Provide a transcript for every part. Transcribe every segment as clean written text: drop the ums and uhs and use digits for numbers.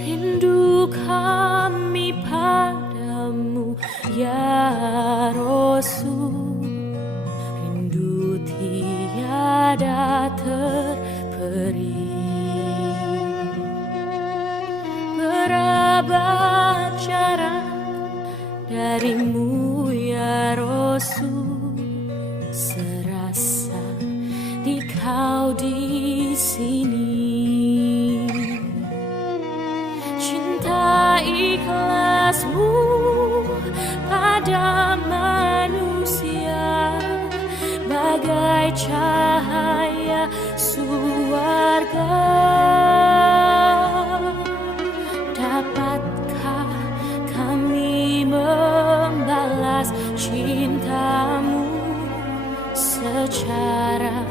Rindu kami padamu ya Rasul, rindu tiada terperi. Berabad jarak darimu ya Rasul, serasa di kau di sini. Cinta ikhlasmu pada manusia bagai cahaya surga. Dapatkah kami membalas cintamu secara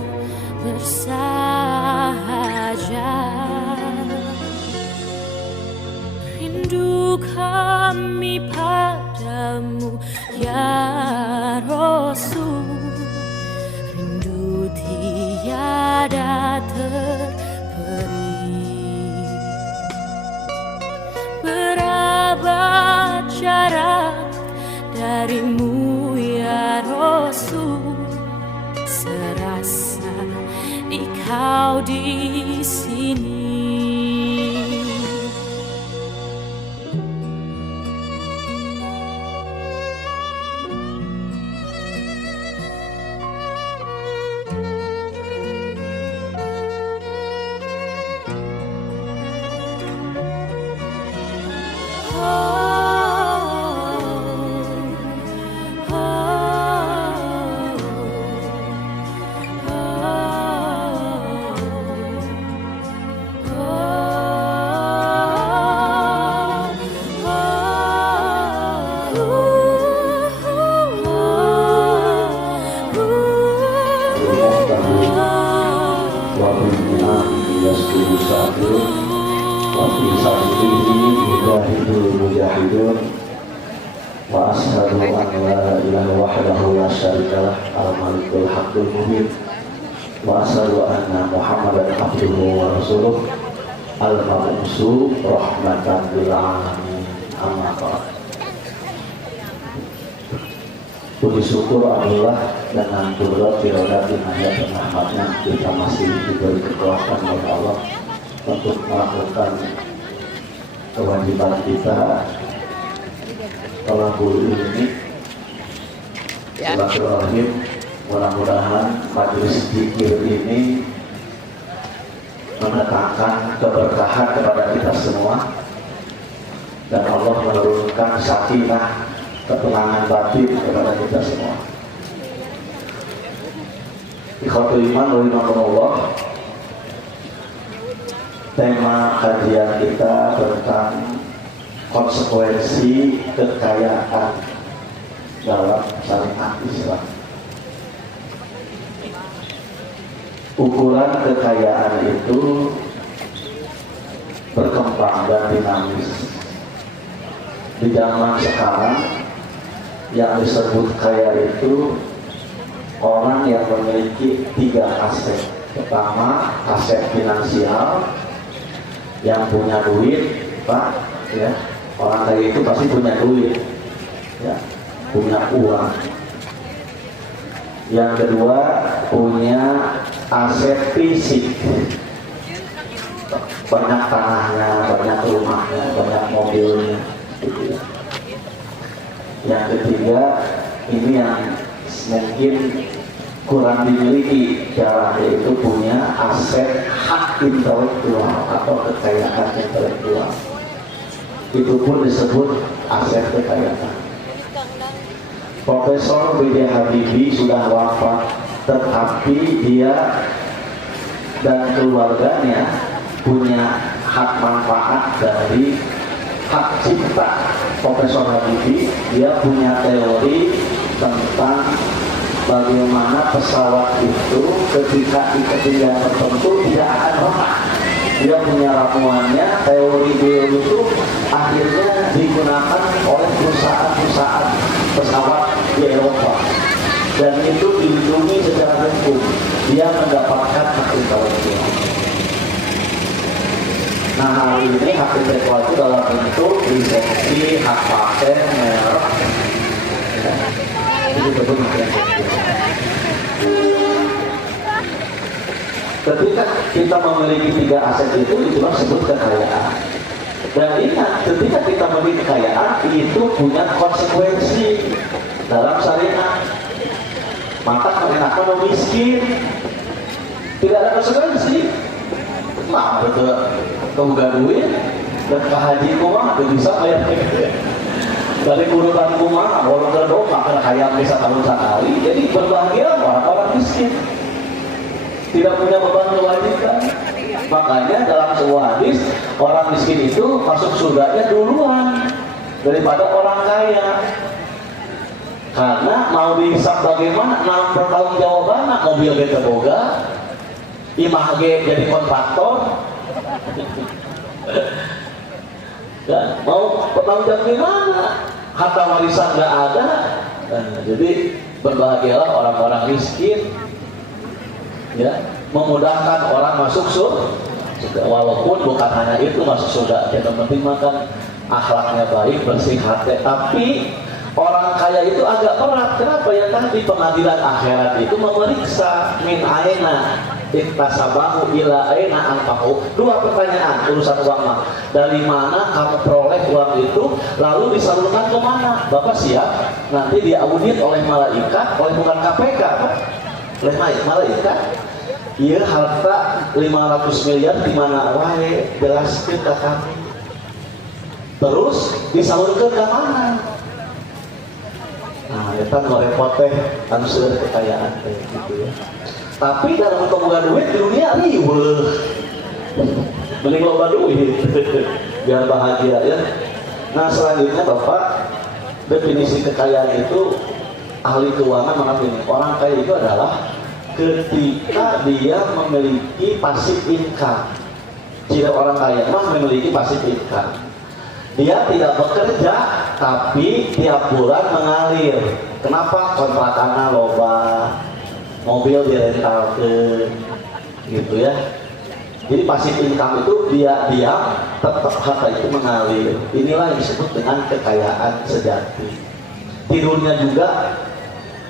bersahaja? Rindu kami padamu ya Rasul, rindu tiada terperi. Berabad jarak darimu ya Rasul, serasa di kau di sini. Wa ashhadu an la ilaha wahdahu la syarikalah al-malikul haqqul mubin wa ashhadu anna muhammadan abduhu wa rasuluh al-mab'usu rahmatan lil alamin. Amma ba'd. Puji syukur Allah dengan qudrat irodat inayah dan rahmatnya kita masih diberi kekuatan oleh Allah untuk melakukan kewajiban kita telah bulu ini. Silaturahim, mudah-mudahan majelis zikir ini mendatangkan keberkahan kepada kita semua dan Allah menurunkan sakinah, ketenangan batin kepada kita semua. Ikhwatul iman rahimakumullah, tema kajian kita tentang konsekuensi kekayaan dalam syariat Islam. Ukuran kekayaan itu berkembang dan dinamis. Di zaman sekarang yang disebut kaya itu orang yang memiliki 3 aset. Pertama, aset finansial, yang punya duit, Pak, ya. Orang kaya itu pasti punya duit, ya, punya uang. Yang kedua, punya aset fisik, banyak tanahnya, banyak rumahnya, banyak mobilnya, gitu ya. Yang ketiga, ini yang mungkin kurang dimiliki, cara yaitu punya aset hak intelektual atau kekayaan intelektual. Itu pun disebut aset kekayaan. Profesor B.J. Habibie sudah wafat, tetapi dia dan keluarganya punya hak manfaat dari hak cipta. Profesor Habibie dia punya teori tentang bagaimana pesawat itu ketika di ketinggian tertentu tidak akan retak. Dia punya ramuannya, teori beliau itu akhirnya digunakan oleh perusahaan-perusahaan pesawat di Eropa, dan itu dilindungi secara hukum. Dia mendapatkan hak intelektual. Nah, hari ini hak intelektual lisensi, hak paten, merek, ya. Itu disebut lisensi. Ketika kita memiliki 3 aset itu disebut kekayaan. Dan ingat, ketika kita memiliki kekayaan itu punya konsekuensi dalam syariat. Maka karena kalau miskin tidak ada konsekuensi. Nah, betul. Kemudian duit dan kehaji kumah bisa bayar dari urutan kumah, orang berdoa karena hayat bisa tahun sekali. Jadi berbahagia orang-orang miskin. Tidak punya beban kewajiban. Makanya dalam sebuah hadis orang miskin itu masuk surganya duluan daripada orang kaya. Karena mau dihisab bagaimana, mau pertanggung jawaban, mobil kita boga, imah ge jadi kontraktor, dan mau pertanggung jawab gimana? Harta warisan nggak ada. Jadi berbahagialah orang-orang miskin. Ya, memudahkan orang masuk surga, walaupun bukan hanya itu masuk surga, yang penting makan akhlaknya baik, bersih hati. Tapi orang kaya itu agak berat. Kenapa? Ya tadi pengadilan akhirat itu memeriksa min aina iktasabahu ila aina anfaqu. 2 pertanyaan urusan uang mah. Dari mana kamu peroleh uang itu, lalu disalurkan ke mana? Bapak siap nanti diaudit oleh malaikat, oleh bukan KPK, oleh malaikat. Iya, harta 500 miliar di mana wae, jelaskeun ka kami. Terus disalurkeun ke mana? Nah, eta nu repot teh anu seueur kekayaan teh gitu ya. Tapi dalam bentuk boga duit di dunia riweuh. Mending loba duit biar bahagia ya. Nah, selanjutnya Bapak, definisi kekayaan itu ahli keuangan mengatakan orang kaya itu adalah ketika dia memiliki passive income. Jika orang kaya mah memiliki passive income. Dia tidak bekerja, tapi tiap bulan mengalir. Kenapa? Kontrakannya loba, mobil direntalkeun, gitu ya. Jadi passive income itu dia tetap harta itu mengalir. Inilah yang disebut dengan kekayaan sejati. Tidurnya juga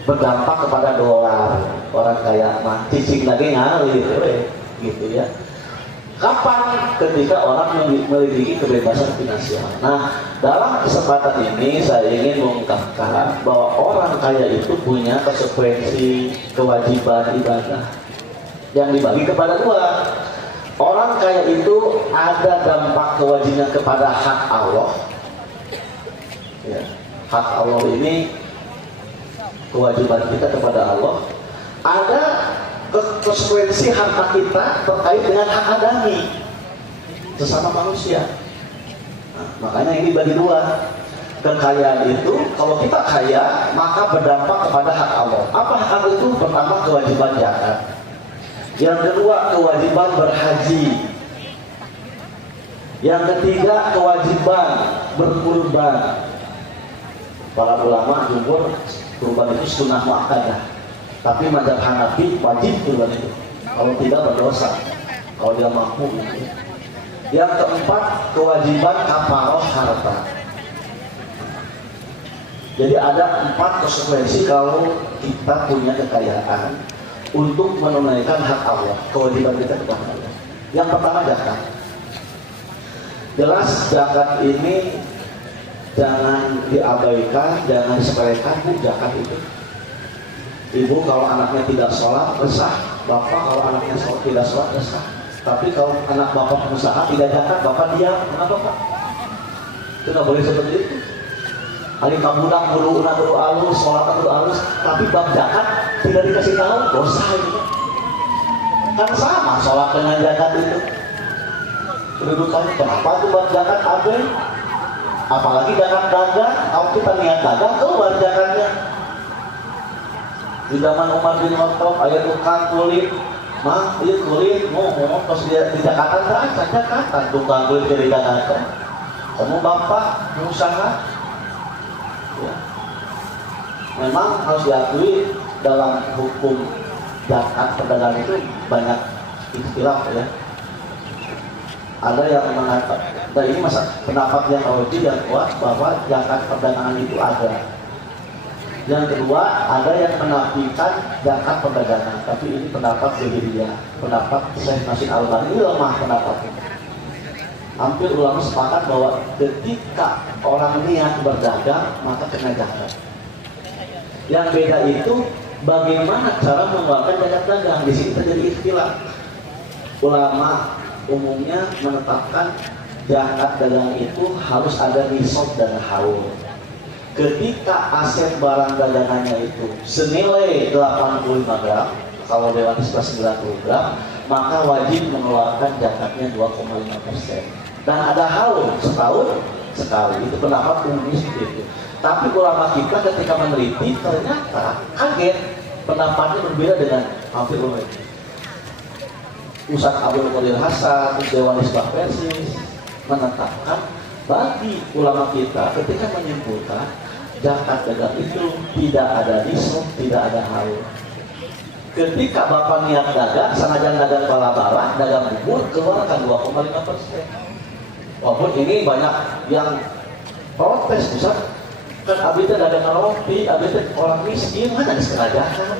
berdampak kepada dolar. Orang kaya mah cicing lagi ngalir, gitu ya. Kapan? Ketika orang memiliki kebebasan finansial. Nah, dalam kesempatan ini saya ingin mengungkapkan bahwa orang kaya itu punya konsekuensi kewajiban ibadah yang dibagi kepada 2. Orang kaya itu ada dampak kewajiban kepada hak Allah. Ya, hak Allah ini kewajiban kita kepada Allah. Ada konsekuensi harta kita terkait dengan hak adami sesama manusia. Nah, makanya ini bagi 2. Kekayaan itu kalau kita kaya maka berdampak kepada hak Allah. Apa hak itu? Pertama, kewajiban zakat. Yang kedua, kewajiban berhaji. Yang ketiga, kewajiban berkurban. Para ulama jumhur kurban itu sunnah muakkadah, tapi mazhab Hanafi wajib kurban itu. Kalau tidak berdosa, kalau dia mampu gitu. Yang keempat, kewajiban kafaroh harta. Jadi ada 4 konsekuensi kalau kita punya kekayaan untuk menunaikan hak Allah, kewajiban kita kepada Allah. Yang pertama, zakat. Jelas zakat ini jangan diabaikan, jangan disepelekan. Zakat itu, ibu kalau anaknya tidak sholat resah, bapak kalau anaknya tidak sholat resah. Tapi kalau anak bapak pengusaha tidak zakat, bapak diam. Kenapa Pak? Itu nggak boleh seperti itu. Ali kabudak guru alus, sholat guru alus, tapi bab zakat tidak dikasih tahu, dosa itu. Kan sama sholat dengan zakat itu. Kedudukan kenapa tuh bab zakat ada? Apalagi zakat dagang, kalau kita niat dagang keluar zakatnya. Di zaman Umar bin Khattab ayat tukang kulit, mah dia kulit mau pas dia di Jakarta terasa Jakarta tukang kulit dari Jakarta. Kamu bapak pengusaha, ya. Memang harus diakui dalam hukum zakat perdagangan itu banyak istilah ya. Ada yang mengatakan Dan ini masa pendapat yang roji dan kuat bahwa zakat perdagangan itu ada. Yang kedua, ada yang menafikan zakat perdagangan, tapi ini pendapat Zuhiriyah, pendapat Syekh Nasir Albani, ini lemah pendapatnya. Hampir ulama sepakat bahwa ketika orang niat berdagang maka kena zakat. Yang beda itu bagaimana cara mengeluarkan zakat dagang. Di sini terjadi ikhtilaf. Ulama umumnya menetapkan zakat dagang itu harus ada nisab dan haul. Ketika aset barang dagangannya itu senilai 85 gram, kalau Dewan Islam 90 gram, maka wajib mengeluarkan zakatnya 2,5%. Dan ada haul setahun sekali. Itu pendapat umumnya seperti itu. Tapi ulama kita ketika meneliti ternyata kaget, pendapatnya berbeda dengan hampir ulama. Ustaz Abdul Qadir Hasan, Dewan Islam Persis menetapkan bagi ulama kita ketika menyimpulkan zakat dagang itu tidak ada nisab, tidak ada haul. Ketika bapak niat dagang, senajan dagang bala-bala, dagang bubur, keluarkan 2,5%. Walaupun ini banyak yang protes, Ustaz. Kan abis itu dagang roti, abis itu orang miskin, mana disengajakan?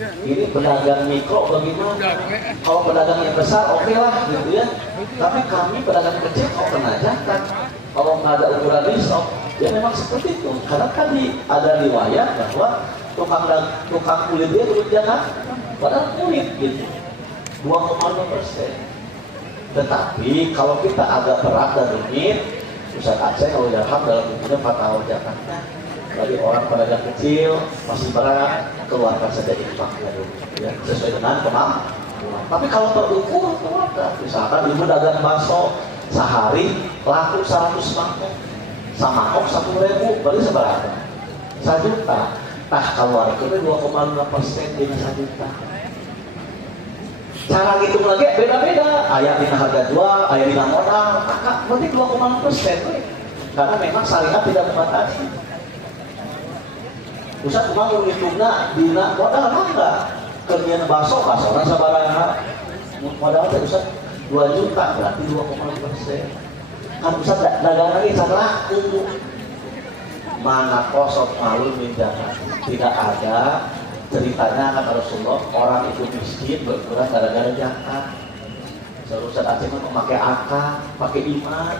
Ini pedagang mikro bagaimana? Kalau pedagang yang besar oke lah gitu ya. Tapi kami pedagang kecil kok kena zakat. Kalau nggak ada ukuran nisab, ya memang seperti itu. Karena tadi ada riwayat bahwa tukang kulit dia kulit jangan, padahal kulit gitu. 2,5%. Tetapi kalau kita agak berat dan rumit, Ustaz Aceh kalau Ilham dalam bukunya Fatwa Jakarta, bagi orang pedagang kecil masih berat, keluarkan saja infaknya dulu, ya, sesuai dengan kemampuan. Tapi kalau terukur, keluarkan. Misalkan ibu dagang bakso sehari laku 100 mangkok, sama kok 1.000, berarti seberapa? 1 juta. Nah, keluarkan 2,5% dengan 1 juta. Cara ngitung lagi beda-beda. Ayat dina harga jual, ayat dina modal, berarti 2,5%. Karena memang syariat tidak membatasi. Ustaz mau ngitungna dina modal enggak? Kerjaan bakso orang sabarana. Modal teh Ustaz 2 juta berarti 2,5%. Kan Ustaz dagangan lagi laku. Mana kosong malu minjangan. Tidak ada ceritanya kata Rasulullah orang itu miskin berkurang gara-gara zakat. Ustaz Aceh memakai akal, pakai iman.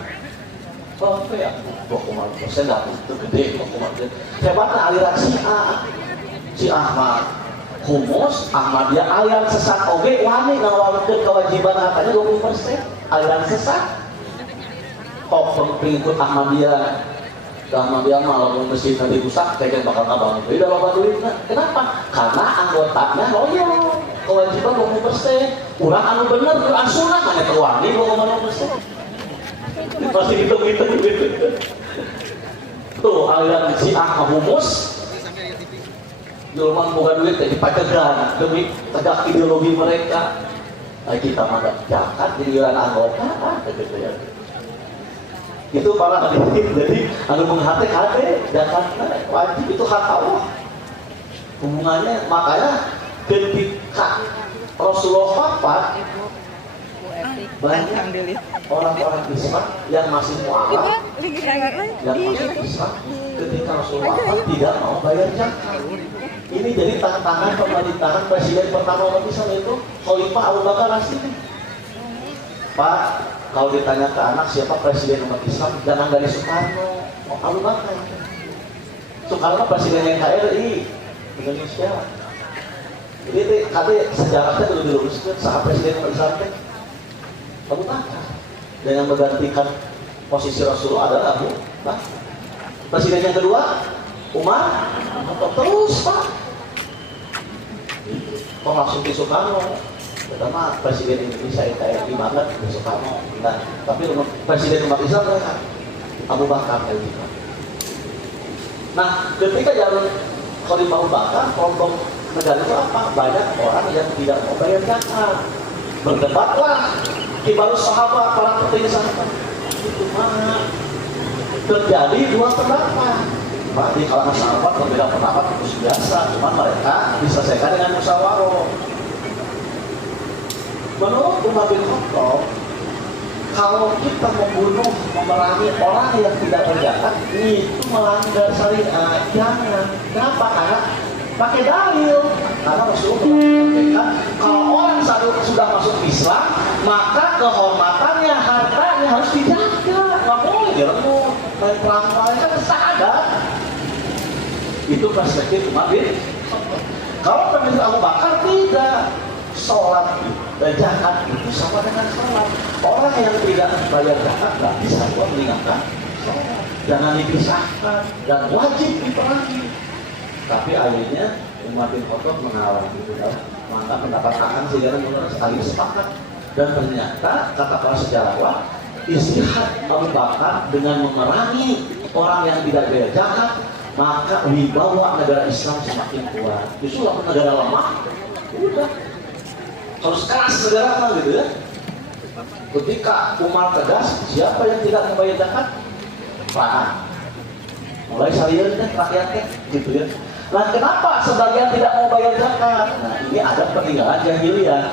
Berapa ya? 2,5% lah, itu gede 2,5%. Hebatnya aliran si Ahmad Humus, Ahmadiyah aliran sesat oge wani ngawarkeun kewajiban zakatnya 20%. Aliran sesat. Pengikut Ahmadiyah malah mesin nanti rusak, saya bakal ngabang. Jadi dalam duitnya. Kenapa? Karena anggotanya loyal. Kewajiban 20%. Kurang anu bener, kurang sunat hanya terwani 2,5%. Pasti hitung-hitung gitu. Tuh aliran si Humus. Julman bukan duit jadi pacegan demi tegak ideologi mereka. Kita mana zakat giliran anggota gitu ya. Itu para hadirin, jadi anu menghati kade zakat wajib itu hak Allah. Hubungannya makanya ketika Rasulullah wafat banyak orang-orang Islam yang masih mualaf, yang masih Islam ketika Rasulullah wafat tidak mau bayar zakat. Ini jadi tantangan pemerintahan presiden pertama umat Islam itu Khalifah Abu Bakar As-Siddiq. Pak, kalau ditanya ke anak siapa presiden umat Islam, jangan dari Soekarno, Abu Bakar. Soekarno presiden NKRI Indonesia. Jadi kata sejarahnya dulu diluruskan saat presiden umat Islam Abu Bakar. Dan yang menggantikan posisi Rasulullah adalah Abu Bakar. Presiden yang kedua Umar, terus Pak. Kok langsung ke Soekarno? Pertama presiden Indonesia NKRI banget ke Soekarno. Nah, tapi presiden umat Islam kan Abu Bakar LDK. Nah, ketika jalan Khalifah Abu Bakar, kelompok negara itu apa? Banyak orang yang tidak mau bayar zakat. Berdebatlah kibarus sahabat, para petinggi sahabat. Itu mana? Terjadi dua pendapat. Pak, di kalangan sahabat berbeda pendapat itu biasa, cuma mereka diselesaikan dengan musyawarah. Menurut Umar bin Khattab, Kalau kita membunuh, memerangi orang yang tidak berzakat, itu melanggar syariat. Jangan. Kenapa? Karena pakai dalil. Karena Rasulullah menyampaikan kalau orang sudah masuk Islam, maka kehormatannya, hartanya harus dijaga. Nggak boleh diremut, main perang-perang kan kesadaran. Itu perspektif Umar bin Khattab. Kalau perspektif Abu Bakar tidak. Sholat dan zakat itu sama dengan sholat. Orang yang tidak bayar zakat nggak bisa meninggalkan sholat. Jangan dipisahkan dan wajib diperangi. Tapi akhirnya Umar bin Khattab mengalah gitu kan. Maka pendapat akan sejarah sekali sepakat. Dan ternyata kata para sejarawan, istihad Abu Bakar dengan memerangi orang yang tidak bayar zakat, maka wibawa negara Islam semakin kuat. Justru kalau negara lemah, udah harus keras negara gitu ya. Ketika Umar tegas, siapa yang tidak membayar zakat? Perang. Mulai syariat rakyatnya gitu ya. Nah, kenapa sebagian tidak mau bayar zakat? Nah, ini ada peninggalan jahiliyah.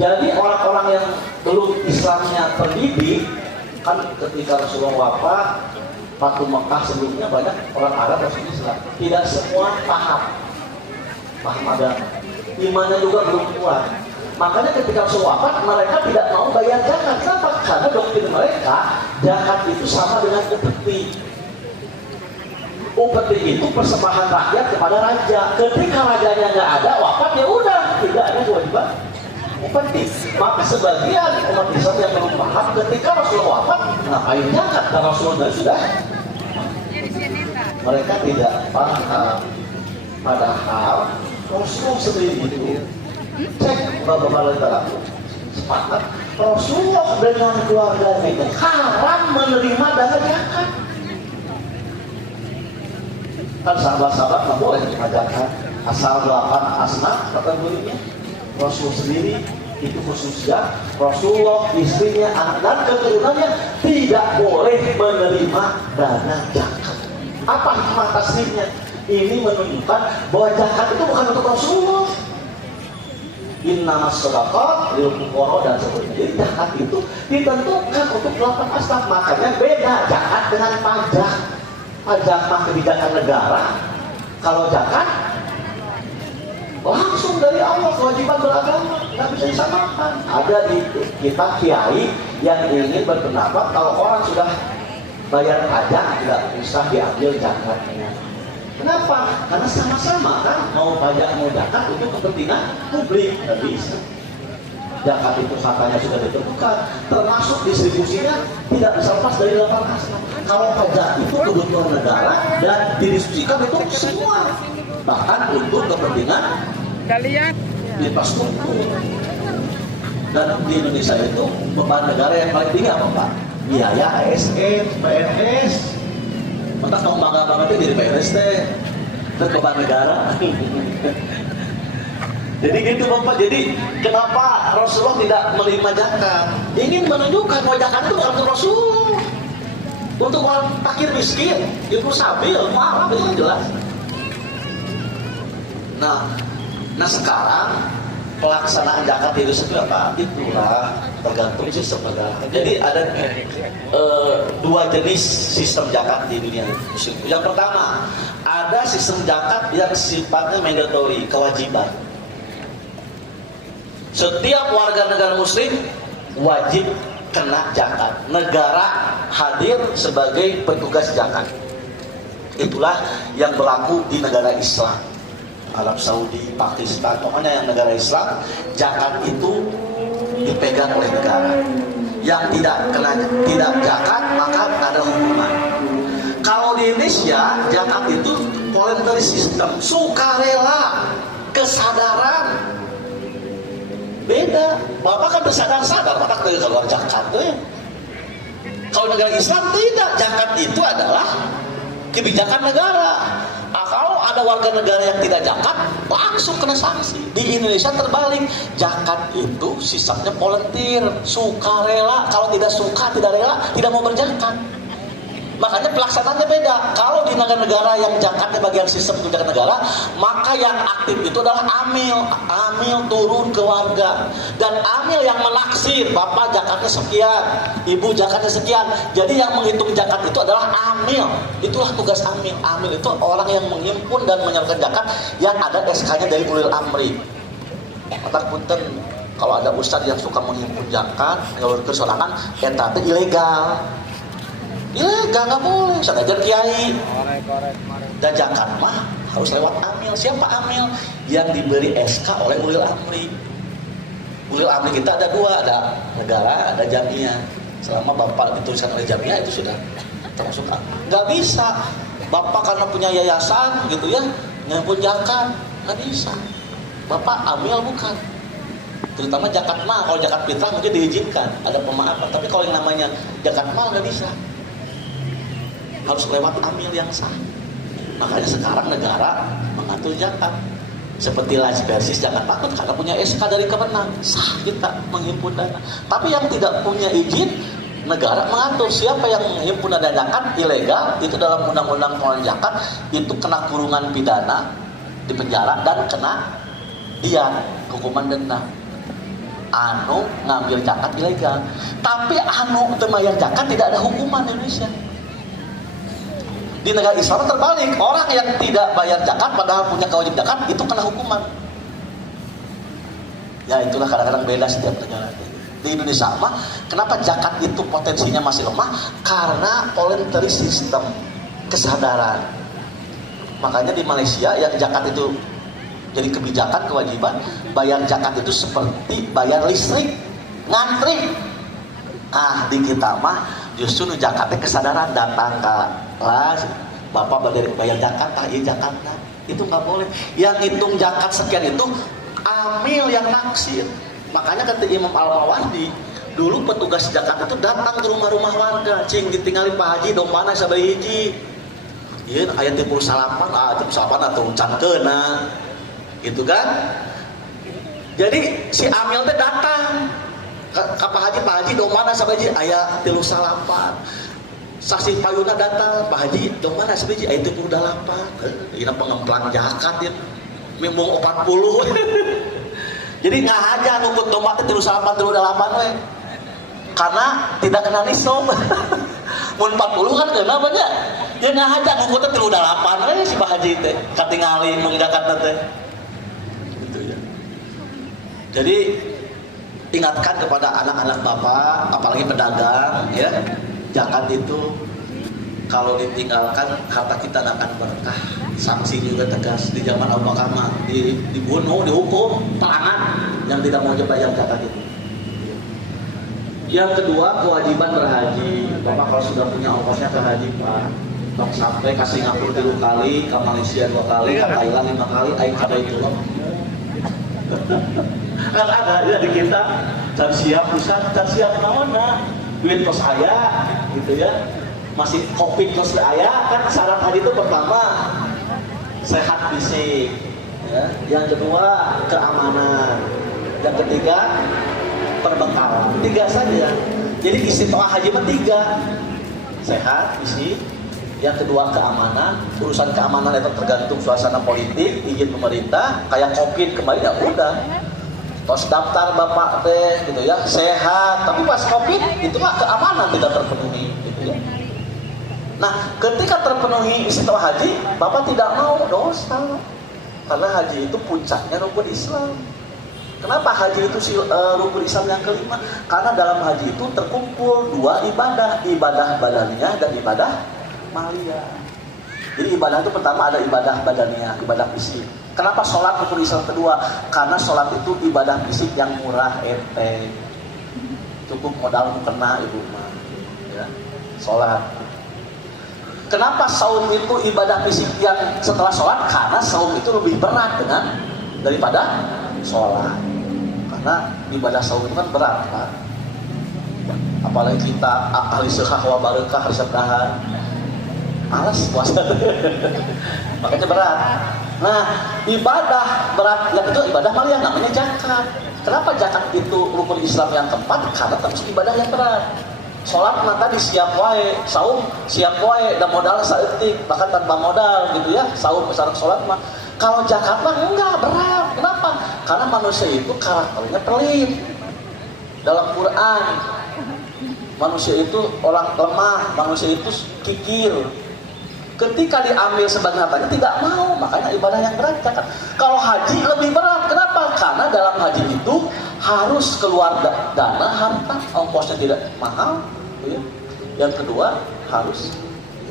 Jadi orang-orang yang belum Islamnya terdidik, kan ketika Rasulullah wafat, Fatu Mekah sebelumnya banyak orang Arab masuk Islam. Tidak semua paham agama. Imannya juga belum kuat. Makanya ketika Rasul wafat, mereka tidak mau bayar zakat. Kenapa? Karena doktrin mereka, zakat itu sama dengan upeti. Upeti itu persembahan rakyat kepada raja. Ketika rajanya nggak ada, wafat ya udah, tidak ada kewajiban upeti. Maka sebagian umat Islam yang belum paham, ketika Rasul wafat, ngapain zakat? Karena Rasulullah sudah. Mereka tidak paham. Padahal Rasul sendiri itu cek bapak-bapak literatur sepakat Rasulullah dengan keluarga itu haram menerima dana zakat. Kan sahabat-sahabat nggak boleh menerima zakat asal 8 asnaf kategorinya. Rasul sendiri itu khususnya Rasulullah, istrinya, anak dan keturunannya tidak boleh menerima dana zakat. Apa hikmah tasrifnya? Ini menunjukkan bahwa zakat itu bukan untuk Rasulullah. Innamas shadaqat lil fuqara dan seterusnya. Jadi zakat itu ditentukan untuk 8 asnaf. Makanya beda zakat dengan pajak. Pajak mah kebijakan negara. Kalau zakat langsung dari Allah, kewajiban beragama, nggak bisa disamakan. Ada di kitab kiai yang ingin berpendapat kalau orang sudah bayar pajak tidak usah diambil zakatnya. Kenapa? Karena sama-sama kan mau pajak mau zakat untuk kepentingan publik, nggak bisa. Zakat itu katanya sudah ditentukan, termasuk distribusinya tidak bisa lepas dari 8 asnaf. Kalau pajak itu kebutuhan negara dan didistribusikan itu semua, bahkan untuk kepentingan infrastruktur. Dan di Indonesia itu beban negara yang paling tinggi apa Pak? Biaya ASN, PNS. Maka kamu bangga-bangga jadi PNS teh dan beban negara. Jadi gitu Bapak. Jadi kenapa Rasulullah tidak menerima zakat? Ingin menunjukkan bahwa zakat itu bukan untuk Rasulullah, untuk orang fakir miskin, itu sabil, marah itu kan jelas. Nah sekarang pelaksanaan zakat itu seperti apa? Itulah tergantung sistem negara. Jadi ada 2 jenis sistem zakat di dunia Muslim. Yang pertama, ada sistem zakat yang sifatnya mandatory, kewajiban. Setiap warga negara Muslim wajib kena zakat. Negara hadir sebagai petugas zakat. Itulah yang berlaku di negara Islam. Arab Saudi, Pakistan, pokoknya yang negara Islam, zakat itu dipegang oleh negara. Yang tidak zakat maka ada hukuman. Kalau di Indonesia zakat itu voluntary system, sukarela, kesadaran. Beda. Bapak kan bersadar-sadar, Bapak tidak keluar zakat tuh ya. Kalau negara Islam tidak, zakat itu adalah kebijakan negara. Kalau ada warga negara yang tidak zakat, langsung kena sanksi. Di Indonesia terbalik, zakat itu sistemnya volunteer, sukarela. Kalau tidak suka, tidak rela, tidak mau berzakat. Makanya pelaksanaannya beda. Kalau di negara-negara yang zakatnya bagian sistem kebijakan negara, maka yang aktif itu adalah amil turun ke warga, dan amil yang menaksir, bapak zakatnya sekian, ibu zakatnya sekian. Jadi yang menghitung zakat itu adalah amil. Itulah tugas amil. Amil itu orang yang menghimpun dan menyalurkan zakat yang ada SK-nya dari ulil amri. Kata punten, kalau ada ustadz yang suka menghimpun zakat, menyalurkan sorangan, tapi ilegal. Ilegal, nggak boleh. Sadajar kiai. Dan zakat mah harus lewat amil. Siapa amil? Yang diberi SK oleh ulil amri. Ulil amri kita ada dua, ada negara, ada jamiah. Selama bapak dituliskan oleh jamiah itu sudah termasuk amil. Nggak bisa. Bapak karena punya yayasan gitu ya, nyimpun zakat, nggak bisa. Bapak amil bukan. Terutama zakat mal. Kalau zakat fitrah mungkin diizinkan, ada pemaafan. Tapi kalau yang namanya zakat mal nggak bisa. Harus lewat amil yang sah. Makanya sekarang negara mengatur zakat. Seperti Lais Persis, jangan takut karena punya SK dari Kemenang, sah kita menghimpun dana. Tapi yang tidak punya izin, negara mengatur siapa yang menghimpun dana zakat ilegal, itu dalam undang-undang pengelolaan zakat itu kena kurungan pidana, di penjara, dan kena diat, hukuman denda. Anu ngambil zakat ilegal, tapi anu bayar zakat tidak ada hukuman di Indonesia. Di negara Islam terbalik, orang yang tidak bayar zakat padahal punya kewajiban zakat itu kena hukuman. Ya itulah kadang-kadang beda setiap negara. Di Indonesia mah, kenapa zakat itu potensinya masih lemah? Karena voluntary system, kesadaran. Makanya di Malaysia yang zakat itu jadi kebijakan, kewajiban, bayar zakat itu seperti bayar listrik, ngantri. Di kita mah justru zakatnya kesadaran, datang ke kelas, bapak bayar zakat, iya zakat, itu nggak boleh. Yang hitung zakat sekian itu amil yang naksir. Makanya kata Imam Al-Mawardi, dulu petugas zakat itu datang ke rumah-rumah warga, cing ditinggalin Pak Haji, dong mana sabari hiji. Iya, ayat 38, atau can kena, gitu kan? Jadi si amil teh datang ke Pak Haji, dong mana sabari hiji, ayat 38. Saksi payuna datang, Pak Haji, dong mana sabari hiji, ayat 38. Ini pengemplang zakat ya, memang 40. Jadi nggak aja nunggu dompet 38 we. Karena tidak kena nisab. Mun 40 kan kena banyak. Ya nggak aja nunggu 38 we si Pak Haji teh. Katingali mung zakat teh. Gitu ya. Jadi ingatkan kepada anak-anak Bapak, apalagi pedagang ya. Zakat itu kalau ditinggalkan harta kita akan berkah. Sanksi juga tegas di zaman Abu Bakar, dibunuh, dihukum, tahanan yang tidak mau bayar zakat itu. Yang kedua, kewajiban berhaji. Bapak kalau sudah punya ongkosnya ke haji, Pak, sampai ke Singapura 3 kali, ke Malaysia 2 kali, ke Thailand 5 kali, aing kada itu loh. Kan ada ya di kita, dan siap pusat, dan siap nawana, duit kos aya, gitu ya. Masih covid kos aya, kan syarat haji itu pertama sehat fisik, ya. Yang kedua keamanan, yang ketiga perbekalan. 3 saja. Jadi istiqomah haji mah 3, sehat fisik, yang kedua keamanan. Urusan keamanan itu tergantung suasana politik, izin pemerintah. Kayak covid kemarin ya udah, tos daftar bapak teh gitu ya, sehat, tapi pas covid itu mah keamanan tidak terpenuhi gitu ya. Nah, ketika terpenuhi istiqomah haji, bapak tidak mau, dosa. Karena haji itu puncaknya rukun Islam. Kenapa haji itu rukun Islam yang kelima? Karena dalam haji itu terkumpul 2 ibadah, ibadah badannya dan ibadah maliyah. Jadi ibadah itu pertama ada ibadah badannya, ibadah fisik. Kenapa sholat rukun Islam kedua? Karena sholat itu ibadah fisik yang murah, enteng. Cukup modal mukena ibu mah, ya. Sholat. Kenapa saum itu ibadah fisik yang setelah sholat? Karena saum itu lebih berat daripada sholat. Karena ibadah saum itu kan berat, kan? Apalagi kita ahli sehah wa barakah, harus tahan. Malas puasa. Makanya berat. Nah, ibadah berat yang itu ibadah maliyah, namanya zakat. Kenapa zakat itu rukun Islam yang keempat? Karena termasuk ibadah yang berat. sholat mah tadi siap wae, saum siap wae, dan modal saeutik, bahkan tanpa modal gitu ya, saum sareng sholat mah. Kalau zakat mah enggak, berat. Kenapa? Karena manusia itu karakternya pelit. Dalam Quran, manusia itu orang lemah, manusia itu kikir. Ketika diambil sebagai hartanya tidak mau, makanya ibadah yang berat zakat. Kalau haji lebih berat, kenapa? Karena dalam haji itu harus keluar dana harta, ongkosnya tidak mahal. Ya. Yang kedua harus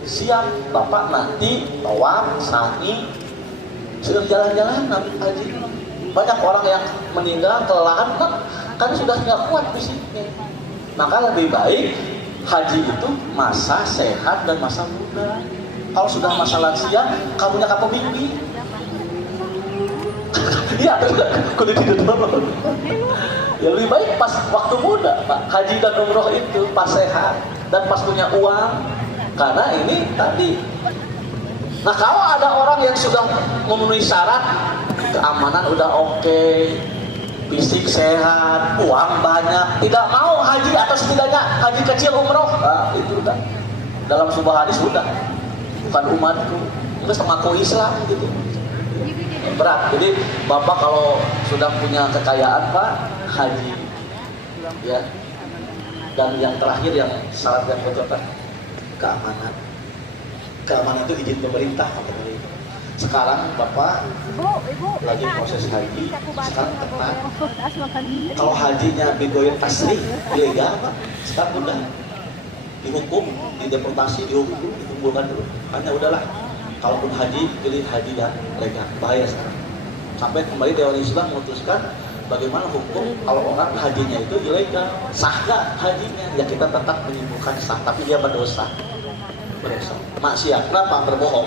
siap, bapak nanti tawaf, sa'i, sudah jalan-jalan nabi haji. Banyak orang yang meninggal kelelahan kan sudah nggak kuat fisiknya. Maka lebih baik haji itu masa sehat dan masa muda. Kalau sudah masa lansia, kamunya kapok mimpi. Iya, kudu tidur dulu. Ya lebih baik pas waktu muda, Pak. Haji dan umroh itu pas sehat dan pas punya uang. Karena ini tadi. Nah, kalau ada orang yang sudah memenuhi syarat, keamanan udah oke, fisik sehat, uang banyak, tidak mau haji atau setidaknya haji kecil umroh, nah, itu udah dalam sebuah hadis udah bukan umatku, terus mengaku Islam gitu. Berat. Jadi bapak kalau sudah punya kekayaan pak, haji, ya. Dan yang terakhir yang syarat yang kedua, keamanan. Keamanan itu izin pemerintah. Sekarang bapak lagi proses haji, sekarang tepat. Kalau hajinya bigoyen tasrih, ilegal pak, sekarang udah dihukum, dideportasi, dihukum, dikumpulkan dulu. Hanya udahlah, kalaupun haji, pilih haji yang legal, bahaya sekarang. Sampai kembali Dewan Islam memutuskan bagaimana hukum kalau orang hajinya itu ilegal, sah gak hajinya? Ya kita tetap menyimpulkan sah, tapi dia berdosa. Maksiat, kenapa? Berbohong.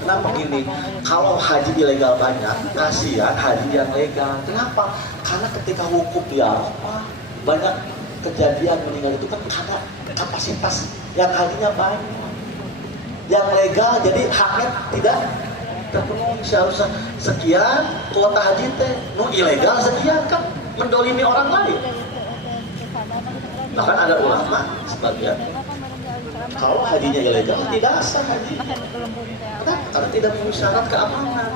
Kenapa gini? Kalau haji ilegal banyak, kasihan haji yang legal. Kenapa? Karena ketika hukum di Arafah banyak kejadian meninggal itu kan karena kapasitas yang hajinya banyak. Yang legal jadi haknya tidak terpenuhi. Seharusnya sekian kuota haji teh, ilegal sekian kan mendolimi orang lain. Bahkan ada ulama sebagian kalau hajinya ilegal tidak sah haji. Karena tidak memenuhi syarat keamanan.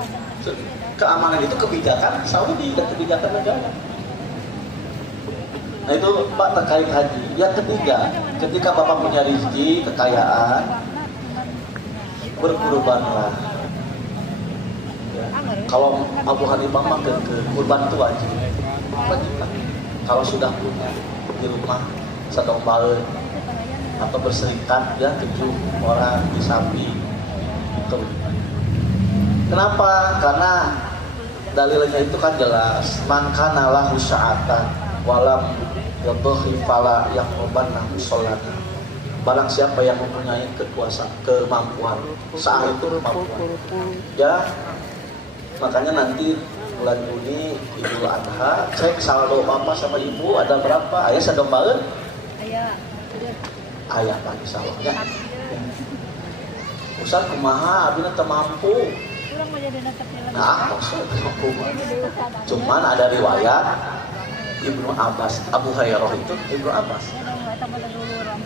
Keamanan itu kebijakan Saudi dan kebijakan negara. Nah itu Pak terkait haji. Yang ketiga, ketika Bapak punya rezeki, kekayaan, berkurbanlah. Ya. Kalau Abu Hanifah mah ke kurban itu wajib. Kalau sudah punya di rumah sedang baut atau berserikat ya 7 orang di sapi. Kenapa? Karena dalilnya itu kan jelas, man kana lahu sya'atan walam yadhi fala yaqrabanna musallana. Barang siapa yang mempunyai kemampuan, sah itu kemampuan. Ya, makanya nanti bulan Juni Idul Adha, cek saldo bapak sama ibu ada berapa? Ayah sedang banget? Ayah Pak insya Ustaz kumaha abina teu mampu. Nah, maksud mampu. Cuman ada riwayat Ibnu Abbas, Abu Hurairah itu Ibnu Abbas.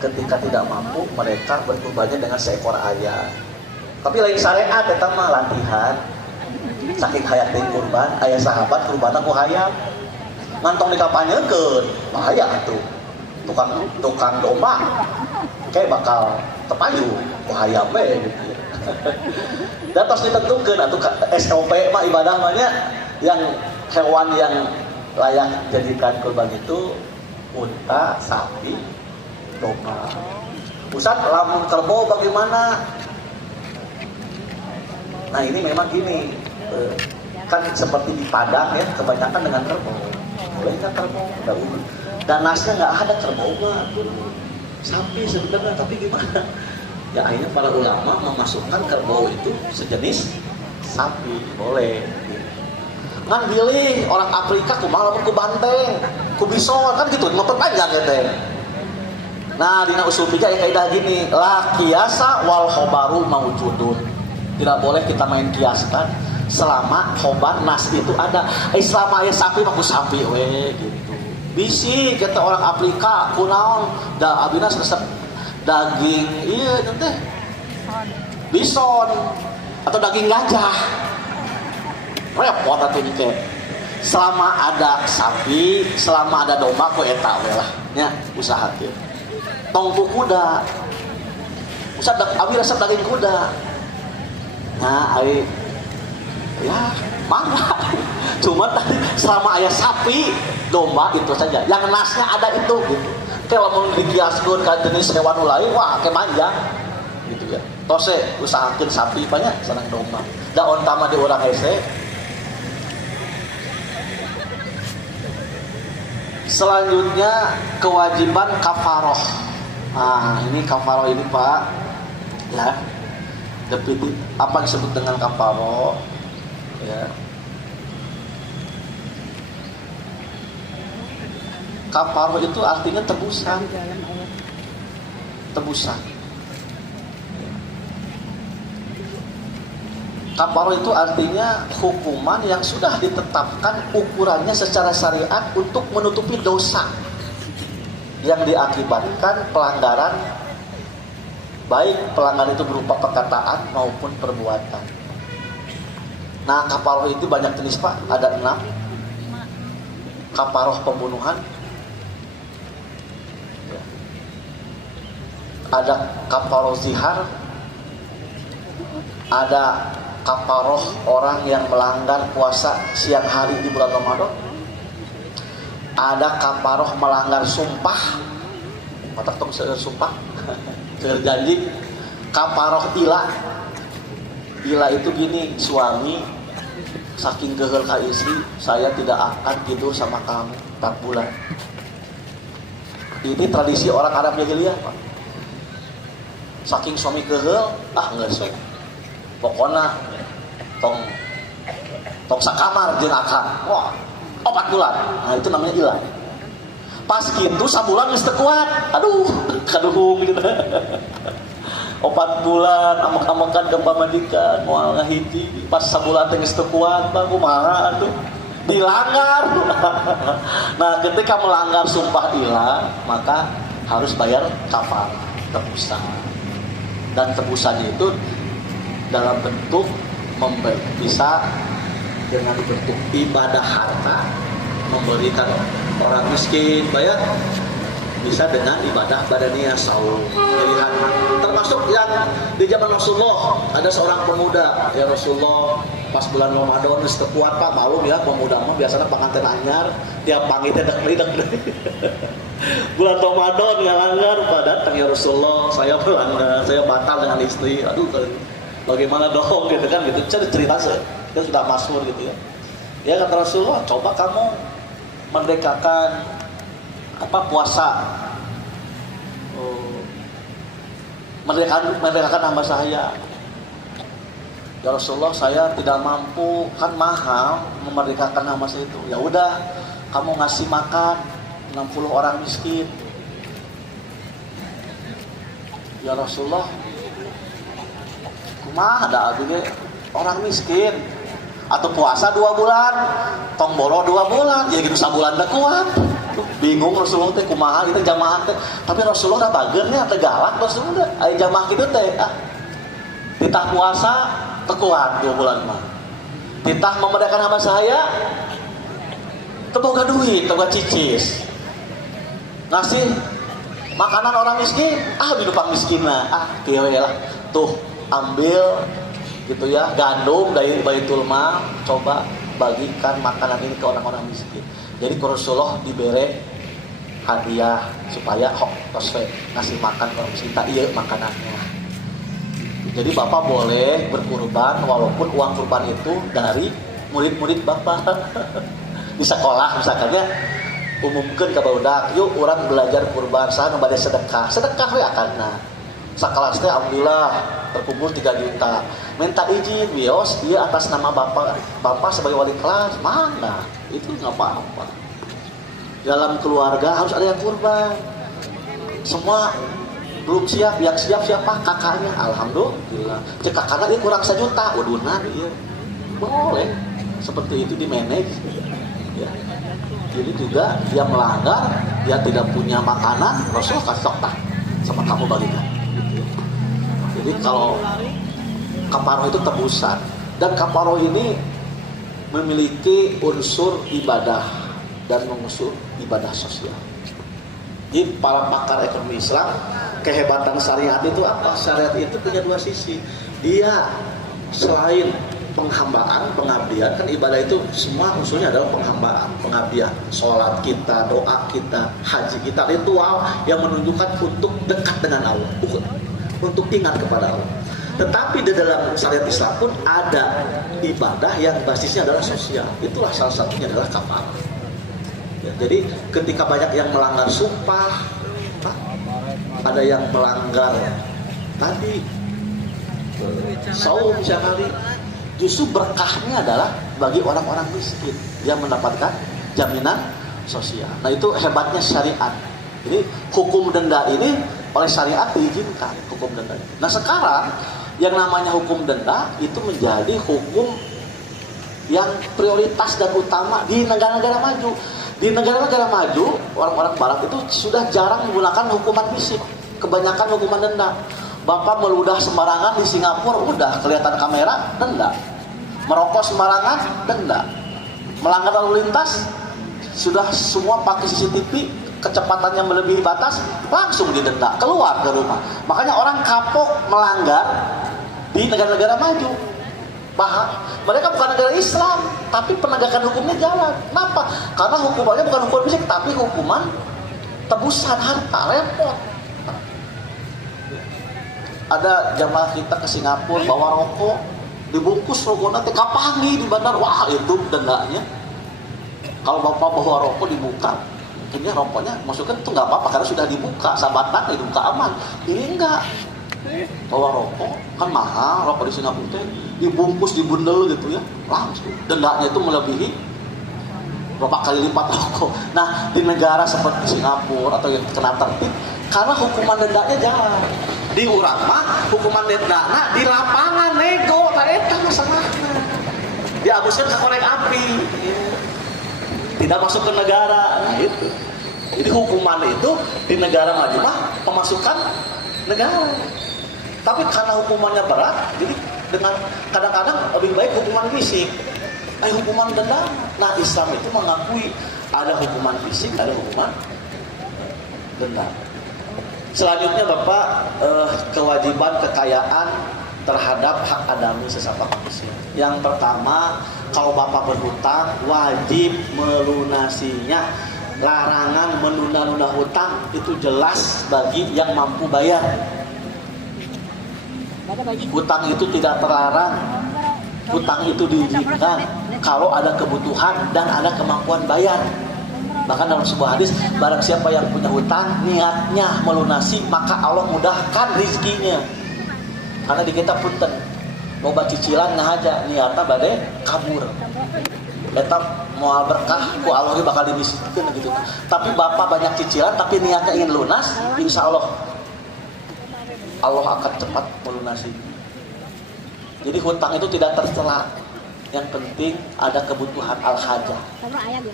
Ketika tidak mampu, mereka berkurbannya dengan seekor ayam. Tapi lain syariat eta mah latihan. Saking hayat deui kurban, aya sahabat kurbanna ku hayam. Ngantong dikapanyekeun, bahaya atuh. Tukang domba kayak bakal tepayu ku hayam we gitu. Dan terus ditentukan atau SOP mah ibadah mahnya yang hewan yang layak jadikan kurban itu unta, sapi, domba. Ustaz, lamun kerbau bagaimana? Nah ini memang gini, kan seperti di Padang ya, kebanyakan dengan kerbau. Boleh nggak kerbau? Dan nasnya nggak ada kerbau mah. Sapi sebenarnya, tapi gimana? Ya akhirnya para ulama memasukkan kerbau itu sejenis sapi, boleh. Ngan pilih orang Afrika kumaha lamun ku banteng, ku bison kan gitu, memperpanjang ya teh. Nah, dina usul fikih kaidah gini, la qiyasa wal khobaru maujudun. Tidak boleh kita main kiaskan selama khobar nas itu ada. Selama aya sapi mah ku sapi we gitu. bisi kata orang Afrika kunaon da abina resep daging iya teh bison atau daging gajah repot atuh teh. Selama ada sapi, selama ada domba kok eta we lah nya usahakeun. Tongku kuda. Usah abi resep daging kuda. Nah, ai ya mana? Cuma tadi selama ayah sapi, domba itu saja. Yang nasnya ada itu gitu. Kalau mau dikiaskeun ka jenis hewan lain, wah kemanjang. Gitu ya. Tose usahakeun sapi banyak sareng domba. Da onta mah di urang hese. Selanjutnya kewajiban kafaroh. Nah, ini kafaroh ini Pak. Ya. Definitif apa disebut dengan kafaroh? Ya. Kafaroh itu artinya tebusan. Tebusan. Kafaroh itu artinya hukuman yang sudah ditetapkan ukurannya secara syariat untuk menutupi dosa yang diakibatkan pelanggaran, baik pelanggaran itu berupa perkataan maupun perbuatan. Nah, kafaroh itu banyak jenis Pak, ada 6. Kafaroh pembunuhan, ada kafaroh zihar, ada kafaroh orang yang melanggar puasa siang hari di bulan Ramadan, ada kafaroh melanggar sumpah, otak tong sumpah, janji. Kafaroh ila, ila itu gini, suami saking gehel ka istri, saya tidak akan tidur sama kamu 4 bulan. Ini tradisi orang Arab jahiliyah Pak. Saking suami gehel, nggak sok. Pokoknya tong sakamar jeung akang. Wah, 4 bulan. Nah, itu namanya ilah. Pas gitu sabulan geus teu kuat. Aduh, kaduhung gitu. 4 bulan amek-amekan ke pamajikan moal ngahiji. Pas sabulan teh geus teu kuat, Bang, kumaha atuh? Dilanggar. Nah, ketika melanggar sumpah ilah, maka harus bayar kafarah, tebusan. Dan tebusan itu dalam bentuk bisa dengan bentuk ibadah harta, memberikan orang miskin bayar, bisa dengan ibadah badaniyah saum pilihan. Termasuk yang di zaman Rasulullah ada seorang pemuda, ya Rasulullah pas bulan Ramadan geus teu kuat Pak, malum ya pemuda mah biasanya pengantin anyar tiap panggil teh deg-deg. Bulan Ramadan ngalanggar Pak, datang ya Rasulullah, saya melanggar, saya batal dengan istri. Aduh, bagaimana dong gitu kan, gitu cerita saya itu sudah masyhur gitu ya. Ya kata Rasulullah, coba kamu merdekakan puasa, merdekakan hamba saya. Ya Rasulullah, saya tidak mampu, kan mahal memerdekakan hamba saya itu. Ya udah, kamu ngasih makan 60 orang miskin. Ya Rasulullah, kumaha ada abdi orang miskin atau puasa 2 bulan tong boro 2 bulan ya gitu sabulan teh kuat. Bingung Rasulullah teh kumaha gitu jamaah teh, tapi Rasulullah da bageun nya teh galak Rasulullah aya jamaah kitu teh ditah puasa teu kuat 2 bulan mah ditah memerdekakan hamba saya teu boga duit teu boga cicis ngasih makanan orang miskin di depan miskin kieu lah tuh ambil gitu ya gandum dari Baitul Mal, coba bagikan makanan ini ke orang-orang miskin. Jadi Rasulullah diberi hadiah supaya toswe ngasih makan ke orang miskin, tak iya makanannya. Jadi Bapak boleh berkurban walaupun uang kurban itu dari murid-murid Bapak di sekolah misalnya, umumkan ke barudak, yuk orang belajar kurban saha nu bade sedekah we akanna. Sakalasnya alhamdulillah terkumpul 3 juta. Minta izin bios dia atas nama bapak sebagai wali kelas, mana itu nggak apa-apa. Dalam keluarga harus ada yang kurban. Semua belum siap, yang siap siapa? Kakaknya. Alhamdulillah. Cek kakaknya dia kurang 1 juta, waduh dia boleh seperti itu di manage. Ya. Ini juga dia melanggar, dia tidak punya makanan, Rasul kasih tak sama kamu bagikan. Jadi kalau kafaroh itu tebusan, dan kafaroh ini memiliki unsur ibadah dan unsur ibadah sosial. Jadi para pakar ekonomi Islam, kehebatan syariat itu apa? Syariat itu punya dua sisi. Dia selain penghambaan, pengabdian, kan ibadah itu semua unsurnya adalah penghambaan, pengabdian. Sholat kita, doa kita, haji kita, ritual yang menunjukkan untuk dekat dengan Allah, untuk ingat kepada Allah. Tetapi di dalam syariat Islam pun ada ibadah yang basisnya adalah sosial. Itulah salah satunya adalah kafarah. Ya, jadi ketika banyak yang melanggar sumpah, ada yang melanggar tadi saum sehari, justru berkahnya adalah bagi orang-orang miskin yang mendapatkan jaminan sosial. Nah itu hebatnya syariat. Jadi hukum denda ini oleh syariat diizinkan, hukum denda. Nah sekarang yang namanya hukum denda itu menjadi hukum yang prioritas dan utama di negara-negara maju. Di negara-negara maju, orang-orang barat itu sudah jarang menggunakan hukuman fisik, kebanyakan hukuman denda. Bapak meludah sembarangan di Singapura, udah kelihatan kamera, denda. Merokok sembarangan, denda. Melanggar lalu lintas, sudah semua pakai CCTV, kecepatannya melebihi batas, langsung didenda, keluar ke rumah. Makanya orang kapok melanggar di negara-negara maju. Paham? Mereka bukan negara Islam, tapi penegakan hukumnya jalan. Kenapa? Karena hukumannya bukan hukuman fisik, tapi hukuman tebusan harta, repot. Ada jamaah kita ke Singapura bawa rokok, dibungkus rokoknya teh kapangi di bandar, wah itu dendanya. Kalau bapak bawa rokok dibuka, mungkinnya rokoknya masukkan itu nggak apa-apa karena sudah dibuka, sahabat dibuka aman. Ini enggak. Bawa rokok kan mahal, rokok di Singapura teh dibungkus, dibundel gitu ya, langsung dendanya itu melebihi berapa kali lipat rokok. Nah di negara seperti Singapura atau yang kena tertib, karena hukuman dendanya jalan. Di urang mah hukuman dendana di lapangan nego, eta masalahna. Dihapuskan ke korek api, tidak masuk ke negara. Nah itu. Jadi hukuman itu di negara maju mah pemasukan negara. Tapi karena hukumannya berat, jadi dengan kadang-kadang lebih baik hukuman fisik, hukuman denda. Nah Islam itu mengakui ada hukuman fisik, ada hukuman denda. Selanjutnya Bapak, kewajiban kekayaan terhadap hak adami sesama manusia. Yang pertama, kalau Bapak berhutang wajib melunasinya. Larangan menunda-nunda hutang itu jelas bagi yang mampu bayar. Hutang itu tidak terlarang, hutang itu diizinkan kalau ada kebutuhan dan ada kemampuan bayar. Bahkan dalam sebuah hadis, barang siapa yang punya hutang niatnya melunasi, maka Allah mudahkan rezekinya. Karena di kita punten loba cicilan aja niatnya bade kabur. Tetap mau berkah ku Allah bakal dimiskinkan gitu. Tapi Bapak banyak cicilan tapi niatnya ingin lunas, insya Allah akan cepat melunasi. Jadi hutang itu tidak tercela. Yang penting ada kebutuhan al-hajah.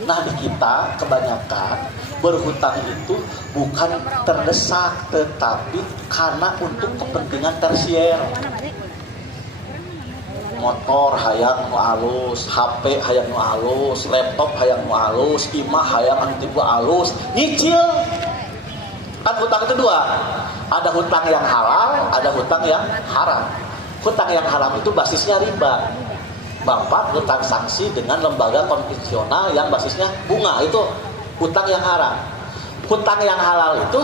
Nah di kita kebanyakan berhutang itu bukan terdesak, tetapi karena untuk kepentingan tersier. Motor hayang nu alus, HP hayang nu alus, laptop hayang nu alus, imah hayang anu tipe alus, nyicil. Kan hutang itu dua, ada hutang yang halal, ada hutang yang haram. Hutang yang haram itu basisnya riba. Bapak bertransaksi dengan lembaga konvensional yang basisnya bunga, itu hutang yang haram. Hutang yang halal itu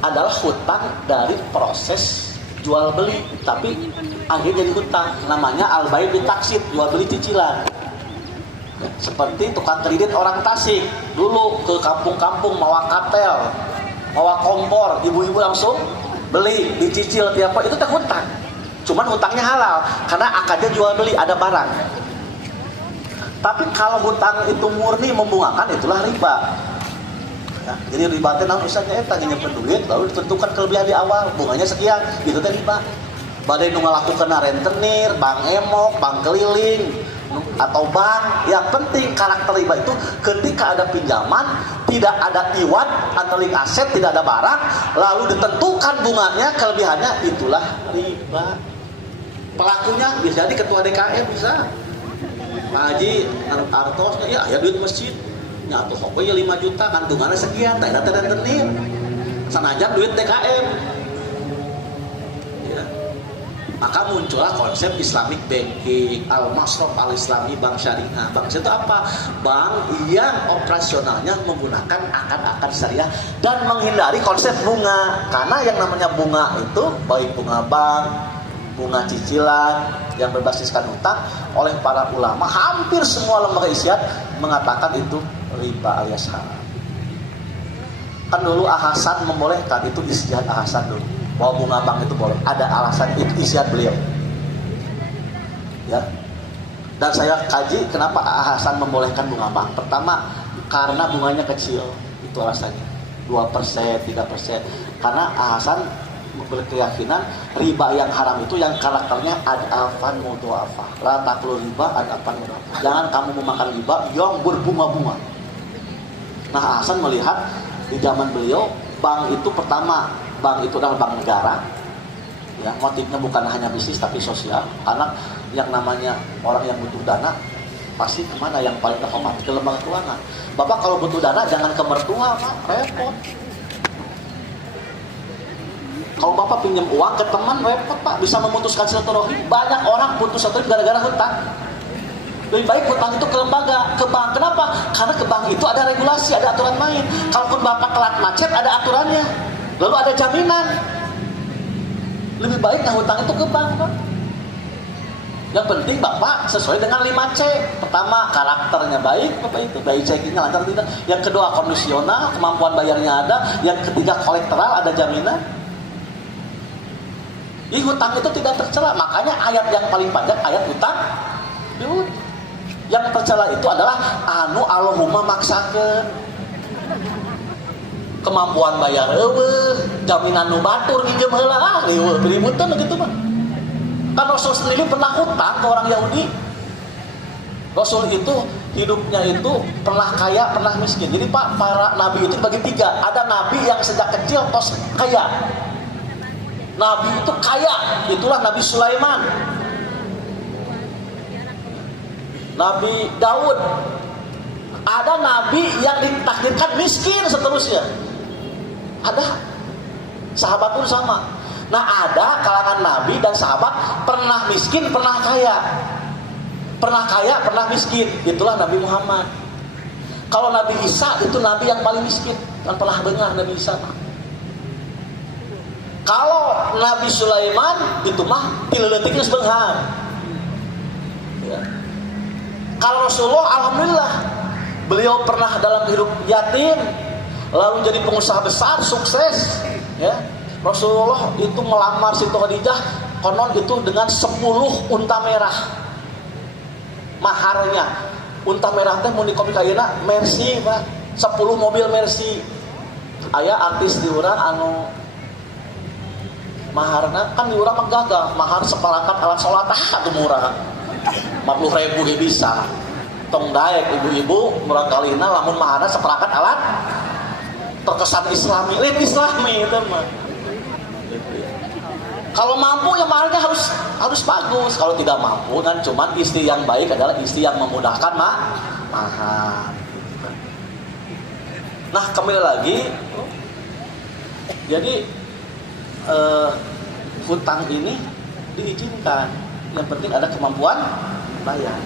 adalah hutang dari proses jual beli, tapi akhirnya jadi hutang. Namanya al-bai' bitaksid, jual beli cicilan. Seperti tukang kredit orang Tasik dulu ke kampung-kampung mawa katel, mawa kompor, ibu-ibu langsung beli, dicicil tiap itu teh hutang. Cuman hutangnya halal karena akadnya jual beli, ada barang. Tapi kalau hutang itu murni membungakan, itulah riba. Nah, jadi riba teh naon misalnya tanya duit lalu ditentukan kelebihan di awal, bunganya sekian, itu teh riba. Badai nu ngalakukeun rentenir, bank emok, bank keliling, atau bank. Yang penting karakter riba itu ketika ada pinjaman, tidak ada iwan atau link aset, tidak ada barang, lalu ditentukan bunganya, kelebihannya, itulah riba. Pelakunya bisa jadi ketua DKM, bisa Pak Haji Artos, ya duit masjid nyatu hoko ya 5 juta kan bunganya sekian, tidak tenir sanajan duit DKM ya. Maka muncullah konsep Islamic Banking, Al-Masraf Al-Islami, Bank Syariah. Bank itu apa? Bank yang operasionalnya menggunakan akad-akad syariah dan menghindari konsep bunga. Karena yang namanya bunga itu baik bunga bank, bunga cicilan yang berbasiskan utang, oleh para ulama hampir semua lembaga ijtihad mengatakan itu riba alias haram. Kan dulu Hasan membolehkan, itu ijtihad Hasan dulu, bahwa bunga bank itu boleh. Ada alasan itu ijtihad beliau. Ya. Dan saya kaji kenapa Hasan membolehkan bunga bank. Pertama, karena bunganya kecil, itu alasannya. 2%, 3%. Karena Hasan berkeyakinan riba yang haram itu yang karakternya adafan mudhafah. La taqulu riba adafan mudhafah. Jangan kamu memakan riba yang berbunga-bunga. Nah, Hasan melihat di zaman beliau bank itu pertama, bank itu adalah bank negara. Ya, motifnya bukan hanya bisnis tapi sosial. Karena yang namanya orang yang butuh dana pasti kemana? Yang paling terhormat, ke lembaga keuangan. Bapak kalau butuh dana jangan ke mertua, Pak, repot. Kalau Bapak pinjam uang ke teman, repot Pak, bisa memutuskan silaturahim. Banyak orang putus silaturahim gara-gara hutang. Lebih baik hutang itu ke lembaga, ke bank. Kenapa? Karena ke bank itu ada regulasi, ada aturan main. Kalaupun Bapak telat macet, ada aturannya. Lalu ada jaminan. Lebih baik hutang itu ke bank, Pak. Yang penting Bapak sesuai dengan 5C. Pertama, karakternya baik, Bapak itu baik, checkingnya lancar tidak. Yang kedua, kondisional, kemampuan bayarnya ada. Yang ketiga, kolektoral, ada jaminan. Hutang itu tidak tercela. Makanya ayat yang paling panjang ayat hutang. Yang tercela itu adalah anu Allahumma maksakeun. Kemampuan bayar eueuh, jaminan nu batur nginjem heula eueuh, ributun gitu mah. Kan Rasul sendiri pernah hutang ke orang Yahudi. Rasul itu hidupnya itu pernah kaya, pernah miskin. Jadi Pak, para nabi itu dibagi 3. Ada nabi yang sejak kecil tos kaya. Nabi itu kaya, itulah Nabi Sulaiman, Nabi Daud. Ada nabi yang ditakdirkan miskin seterusnya. Ada. Sahabat pun sama. Nah, ada kalangan nabi dan sahabat pernah miskin, pernah kaya. Pernah kaya, pernah miskin. Itulah Nabi Muhammad. Kalau Nabi Isa itu nabi yang paling miskin. Kan pernah dengar Nabi Isa. Kalau Nabi Sulaiman itu mah tileutiknya sebenghar. Ya. Kalau Rasulullah alhamdulillah beliau pernah dalam hidup yatim, lalu jadi pengusaha besar, sukses. Ya. Rasulullah itu melamar Siti Khadijah konon itu dengan 10 unta merah. Maharnya unta merah teh mun dikopi ka ayeuna Mercy, Pak. 10 mobil Mercy. Aya artis di urang anu maharna kan di urang mah gagah, mahar separakat alat salat atuh murah. 50.000 ge bisa. Tong daek ibu-ibu murah kalina lamun maharna separakat alat terkesan islami, lain islami itu mah. Kalau mampu ya maharnya harus bagus. Kalau tidak mampu kan cuman istri yang baik adalah istri yang memudahkan mahar. Nah, kembali lagi. Jadi hutang ini diizinkan. Yang penting ada kemampuan bayar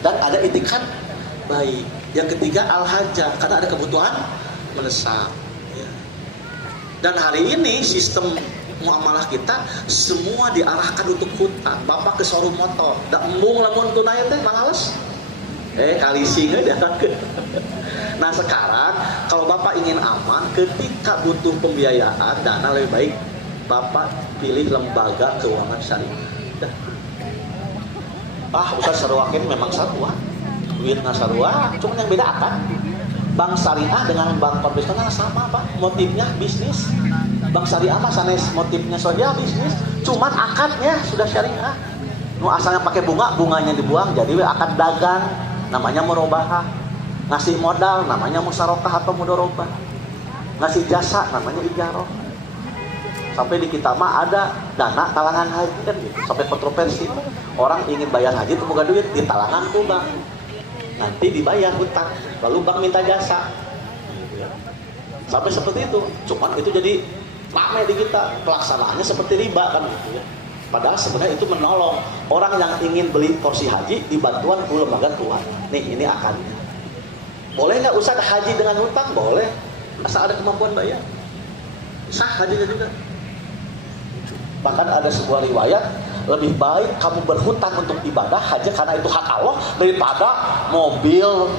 dan ada itikat baik. Yang ketiga al-hajah, karena ada kebutuhan mendesak. Ya. Dan hari ini sistem muamalah kita semua diarahkan untuk hutang. Bapak ke showroom motor, da embung lamun tunai teh males. Kalisi datangkeun. Nah, sekarang kalau Bapak ingin aman ketika butuh pembiayaan dana, lebih baik Bapak pilih lembaga keuangan syariah. Ustaz sarwakin memang sarua. Duitna sarua, cuma yang beda apa? Bank syariah dengan bank konvensional sama, Pak. Motifnya bisnis. Bank syariah mah sanes motifnya saja bisnis, cuman akadnya sudah syariah. Nu asalnya pakai bunga, bunganya dibuang jadi akad dagang, namanya murabahah. Ngasih modal namanya musyarakah atau mudharabah. Ngasih jasa namanya ijarah. Sampai di kita mah ada dana talangan haji kan gitu. Sampai kontroversi. Orang ingin bayar haji itu bukan duit, di talangan tuh bang. Nanti dibayar hutang, lalu bank minta jasa. Sampai seperti itu. Cuman itu jadi ramai di kita. Pelaksanaannya seperti riba kan gitu ya. Padahal sebenarnya itu menolong orang yang ingin beli kursi haji dibantuan ke lembaga Tuhan. Nih ini akadnya. Boleh nggak Ustaz haji dengan hutang? Boleh. Asal ada kemampuan bayar. Sah hajinya juga. Bahkan ada sebuah riwayat, lebih baik kamu berhutang untuk ibadah haji karena itu hak Allah daripada mobil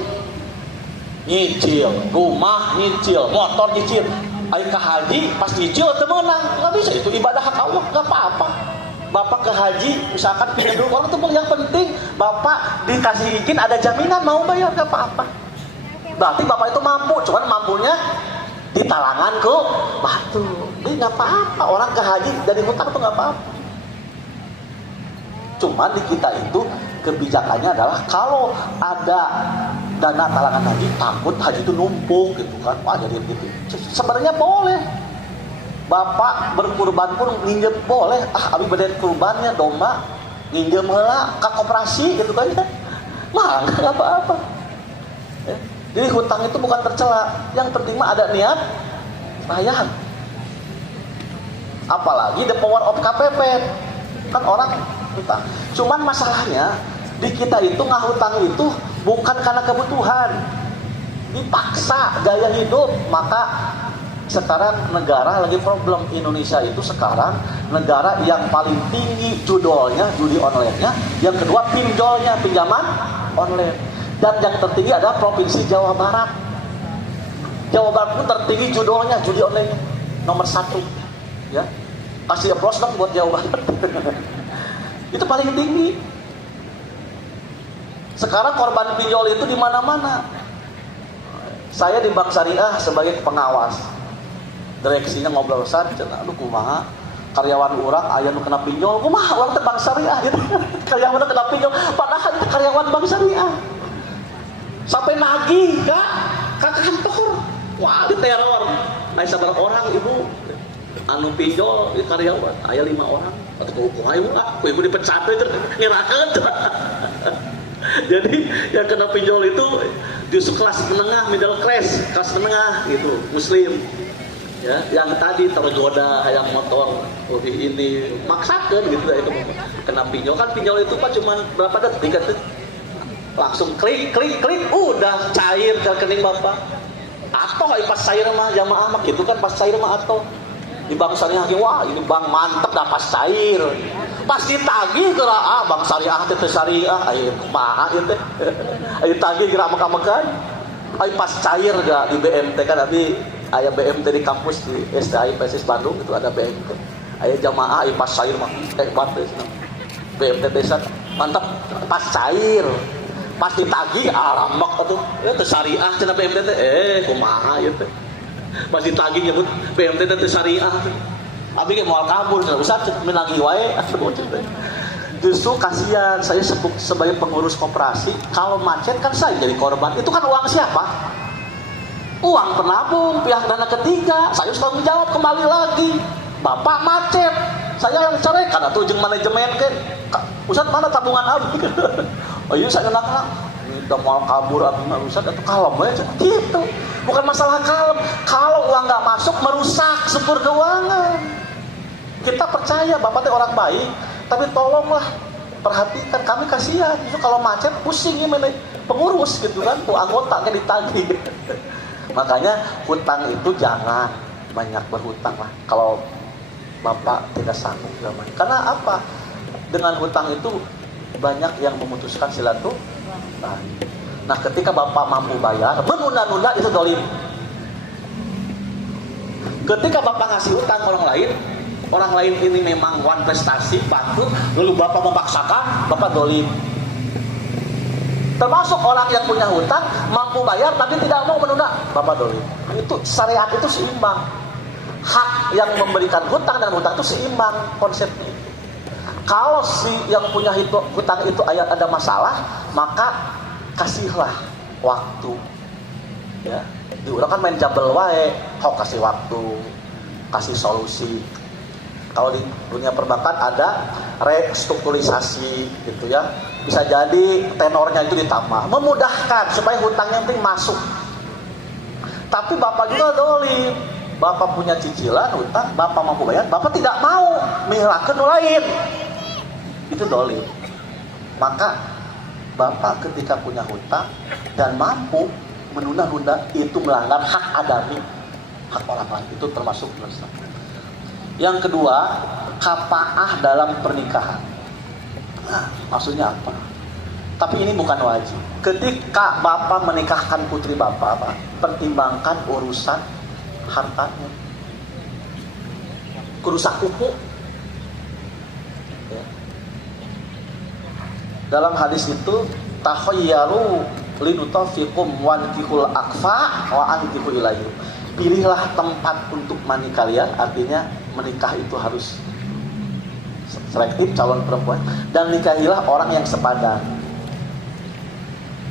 nyicil, rumah nyicil, motor nyicil. Ayo ke haji pas nyicil temenang, nggak bisa, itu ibadah hak Allah, nggak apa-apa. Bapak ke haji, misalkan pinjam dulu orang itu yang penting bapak dikasih izin ada jaminan mau bayar, nggak apa-apa. Berarti bapak itu mampu, cuman mampunya di talangan ke batu. Ini nggak apa-apa, orang ke haji dari hutang itu nggak apa-apa. Cuman di kita itu kebijakannya adalah kalau ada dana talangan haji, takut haji itu numpuk gitu kan. Wah jadi gitu. Sebenarnya boleh. Bapak berkurban pun nginjem boleh. Abi beden kurbannya domba, nginjem heula ke koperasi gitu kan. Mah nggak apa-apa. Jadi hutang itu bukan tercela. Yang penting mah ada niat bayar. Apalagi the power of KPP. Kan orang hutang. Cuman masalahnya di kita itu ngahutang itu bukan karena kebutuhan. Dipaksa gaya hidup. Maka sekarang negara lagi problem. Indonesia itu sekarang negara yang paling tinggi judolnya, judi online-nya. Yang kedua pinjolnya, pinjaman online. Dan yang tertinggi adalah Provinsi Jawa Barat. Jawa Barat pun tertinggi judolnya, judi online nomor 1. Ya, kasih applause dong buat Jawa Barat. Itu paling tinggi. Sekarang korban pinjol itu di mana-mana. Saya di Bank Syariah sebagai pengawas. Direksinya ngobrol besar, aduh kumaha karyawan orang aya nu kena pinjol, kumaha orang teh Bank Syariah gitu. Karyawan kena pinjol, padahal itu karyawan Bank Syariah. Sampai nagih ke kantor. Wah, diteror. Aya sabar orang ibu anu pinjol di karyawan, aya 5 orang. Atuh ku hayu lah, ku ibu dipecat teh ngirakeun. Jadi yang kena pinjol itu justru kelas menengah, middle class, kelas menengah gitu, muslim. Ya, yang tadi tergoda yang motor lebih ini maksakan gitu itu kena pinjol. Kan pinjol itu kan cuma berapa detik kan? Langsung klik udah cair ke rekening bapak. Atau pas cair mah jamaah mah gitu kan, pas cair mah atau di Bank Syariah wah ini bank mantep dah pas cair. Pas ditagih geura Bank Syariah teh syariah aya kumaha ieu teh. Aya tagih geura meka-mekan. Aya pas cair ga di BMT kan abi aya BMT di kampus di STI PSIS Bandung itu ada BMT. Aya jamaah aya pas cair mah hebat teh. BMT desa mantap pas cair. Pas ditagih alamak atuh teh syariah cenah BMT teh kumaha ieu teh. Pas ditagih nyebut BMT teh syariah. Abi ge moal kabur cenah Ustaz menagih wae. Justru kasihan saya sebagai pengurus koperasi kalau macet kan saya jadi korban. Itu kan uang siapa? Uang penabung pihak dana ketiga. Saya harus tanggung jawab kembali lagi. Bapak macet, saya yang cerekan atuh jeung manajemen ke. Ustaz mana tabungan abi? Oh iya saya kenal ini udah mau kabur atau Ustaz atau kalem aja gitu. Bukan masalah kalem. Kalau uang nggak masuk merusak struktur keuangan. Kita percaya Bapak teh orang baik, tapi tolonglah perhatikan kami kasihan. Justru kalau macet pusing ya pengurus gitu kan, tuh anggotanya ditagih. Makanya hutang itu jangan banyak berhutang lah. Kalau Bapak tidak sanggup zaman. Karena apa? Dengan hutang itu banyak yang memutuskan silaturahmi. Nah, ketika Bapak mampu bayar, menunda-nunda itu dolim. Ketika Bapak ngasih hutang orang lain ini memang one prestasi, bangkrut, lalu Bapak memaksakan, Bapak dolim. Termasuk orang yang punya hutang, mampu bayar tapi tidak mau menunda, Bapak dolim. Itu syariat itu seimbang. Hak yang memberikan hutang dan hutang itu seimbang konsepnya. Kalau si yang punya hutang itu ada masalah, maka kasihlah waktu. Ya, diurang kan main jabel wae, kau kasih waktu, kasih solusi. Kalau di dunia perbankan ada restrukturisasi gitu ya. Bisa jadi tenornya itu ditambah, memudahkan supaya hutangnya penting masuk. Tapi bapak juga dolim. Bapak punya cicilan hutang, bapak mampu bayar, bapak tidak mau mihrakeun lain. Itu dolim. Maka bapak ketika punya hutang dan mampu menunda-nunda, itu melanggar hak adami, hak orang lain. Itu termasuk dosa. Yang kedua, kafaah dalam pernikahan. Nah, maksudnya apa? Tapi ini bukan wajib. Ketika bapak menikahkan putri bapak, pertimbangkan urusan hartanya. Kurusak kuku. Ya. Dalam hadis itu, takhayyaru linutafikum wankihul akfa wa ankihu ilayhi. Pilihlah tempat untuk mani kalian, artinya menikah itu harus selektif calon perempuan, dan nikahilah orang yang sepadan.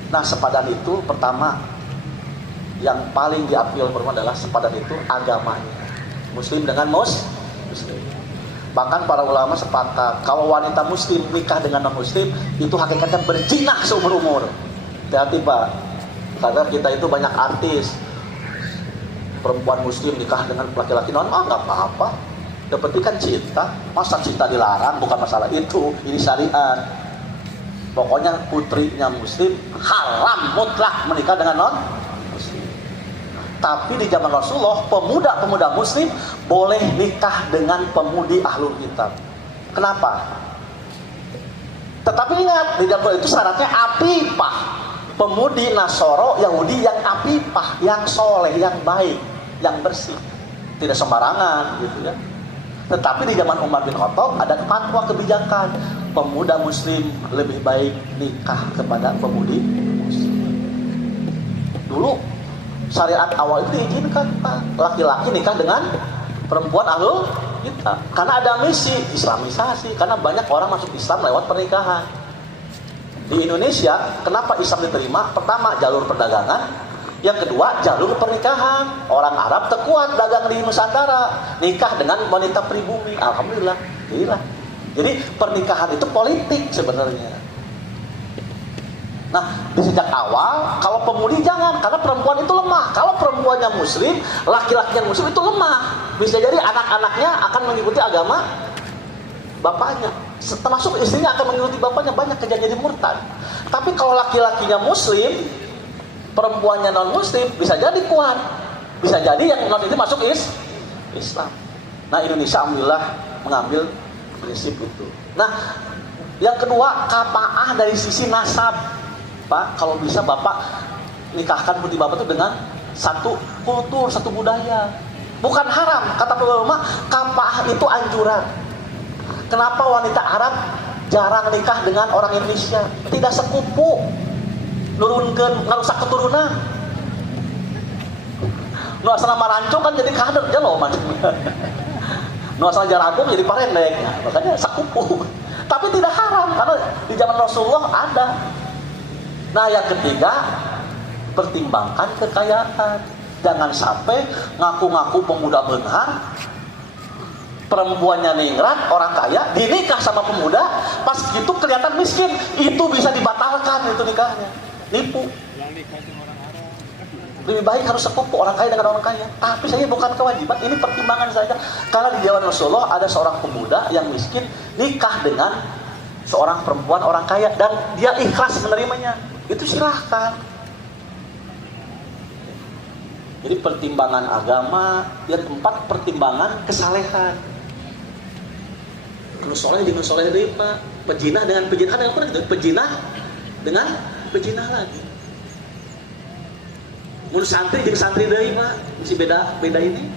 Nah, sepadan itu pertama yang paling diapil perempuan adalah sepadan itu agamanya. Muslim dengan muslim. Bahkan para ulama sepakat kalau wanita muslim nikah dengan non muslim itu hakikatnya berzina seumur umur. Hati-hati Pak, karena kita itu banyak artis perempuan muslim nikah dengan laki-laki non, nggak apa-apa. Yang penting kan cinta. Masa cinta dilarang? Bukan masalah itu. Ini syariat. Pokoknya putrinya muslim haram mutlak menikah dengan non muslim. Tapi di zaman Rasulullah, pemuda-pemuda muslim boleh nikah dengan pemudi ahlul kitab. Kenapa? Tetapi ingat, di zaman itu syaratnya apipah. Pemudi Nasoro Yahudi yang apipah, yang soleh, yang baik, yang bersih, tidak sembarangan gitu ya. Tetapi di zaman Umar bin Khattab ada fatwa kebijakan, pemuda muslim lebih baik nikah kepada pemudi muslim. Dulu syariat awal itu diizinkan laki-laki nikah dengan perempuan ahlul kitab, karena ada misi islamisasi, karena banyak orang masuk Islam lewat pernikahan. Di Indonesia, kenapa Islam diterima? Pertama, jalur perdagangan. Yang kedua, jalur pernikahan. Orang Arab terkuat dagang di Nusantara, nikah dengan wanita pribumi. Alhamdulillah. Jadi pernikahan itu politik sebenarnya. Nah, di sejak awal, kalau pemudi jangan, karena perempuan itu lemah. Kalau perempuannya muslim, laki-laki yang muslim itu lemah. Bisa jadi anak-anaknya akan mengikuti agama bapaknya, termasuk istrinya akan mengikuti bapaknya, banyak kejadian murtad. Tapi kalau laki-lakinya muslim, perempuannya non muslim, bisa jadi kuat, bisa jadi yang non itu masuk Islam. Nah, Indonesia alhamdulillah mengambil prinsip itu. Nah, yang kedua, kafaah dari sisi nasab. Pak, kalau bisa bapak nikahkan putri bapak itu dengan satu kultur, satu budaya. Bukan haram, kata ulama, kafaah itu anjuran. Kenapa wanita Arab jarang nikah dengan orang Indonesia? Tidak sekupu, nurunkan, ngarusak keturunan. Nu asal Marancong kan jadi kader aja loh macamnya. Nu asal Jaragung jadi parendek, makanya sekupu. Tapi tidak haram karena di zaman Rasulullah ada. Nah, yang ketiga, pertimbangkan kekayaan. Jangan sampai ngaku-ngaku pemuda benar, perempuannya ningrat, orang kaya, dinikah sama pemuda, pas gitu kelihatan miskin, itu bisa dibatalkan itu nikahnya, nipu. Lebih baik harus sekupu orang kaya dengan orang kaya. Tapi saya bukan kewajiban, ini pertimbangan saja. Karena di zaman Rasulullah ada seorang pemuda yang miskin nikah dengan seorang perempuan orang kaya dan dia ikhlas menerimanya. Itu silahkan. Jadi pertimbangan agama, yang keempat pertimbangan kesalehan. Kalau soleh dengan soleh deh Pak, pejinah dengan pejinah ada apa gitu? Pejinah dengan pejinah lagi. Mun santri dengan santri deh Pak, mesti beda ini.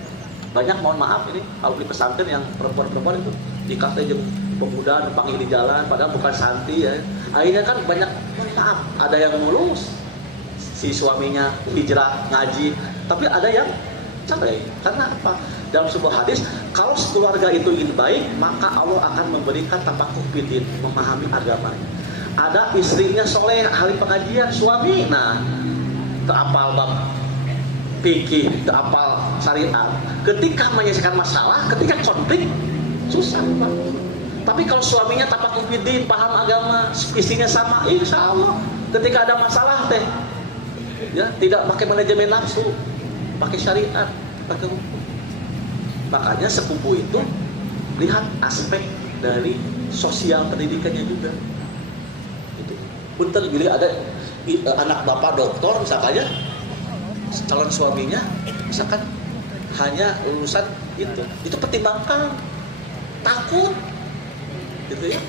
Banyak mohon maaf ini kalau di pesantren yang perempuan itu nikahnya jeung pemuda dipanggil di jalan, padahal bukan santri ya. Akhirnya kan banyak mohon maaf, ada yang mulus si suaminya hijrah ngaji, tapi ada yang cerai. Karena apa? dalam sebuah hadis, kalau keluarga itu ingin baik, maka Allah akan memberikan tafakuh fiddin, memahami agama. Ada istrinya soleh, ahli pengajian, suami, nah, terapal bab fikih, terapal syariat. Ketika menyelesaikan masalah, ketika konflik, susah Pak. Tapi kalau suaminya tafakuh fiddin, paham agama, istrinya sama, insya Allah, ketika ada masalah teh, ya tidak pakai manajemen nafsu, pakai syariat, pakai hukum. Makanya sepupu itu lihat aspek dari sosial pendidikannya juga. Itu. Punten bila ada anak bapak dokter misalnya, calon suaminya misalkan hanya lulusan itu pertimbangkan, takut, gitu ya.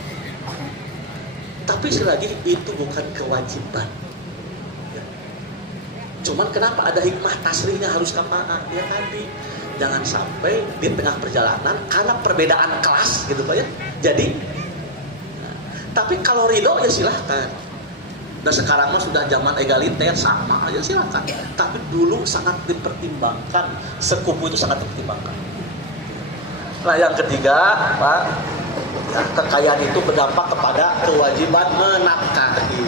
Tapi selagi itu bukan kewajiban. Ya. Cuman kenapa ada hikmah tasrihnya harus kapan? Ya tadi. Jangan sampai di tengah perjalanan karena perbedaan kelas gitu Pak ya. Jadi tapi kalau ridho ya silahkan. Dan sekarang mah sudah zaman egaliter sama aja silahkan. Tapi dulu sangat dipertimbangkan, sepupu itu sangat dipertimbangkan. Nah yang ketiga Pak, ya, kekayaan itu berdampak kepada kewajiban menafkahi.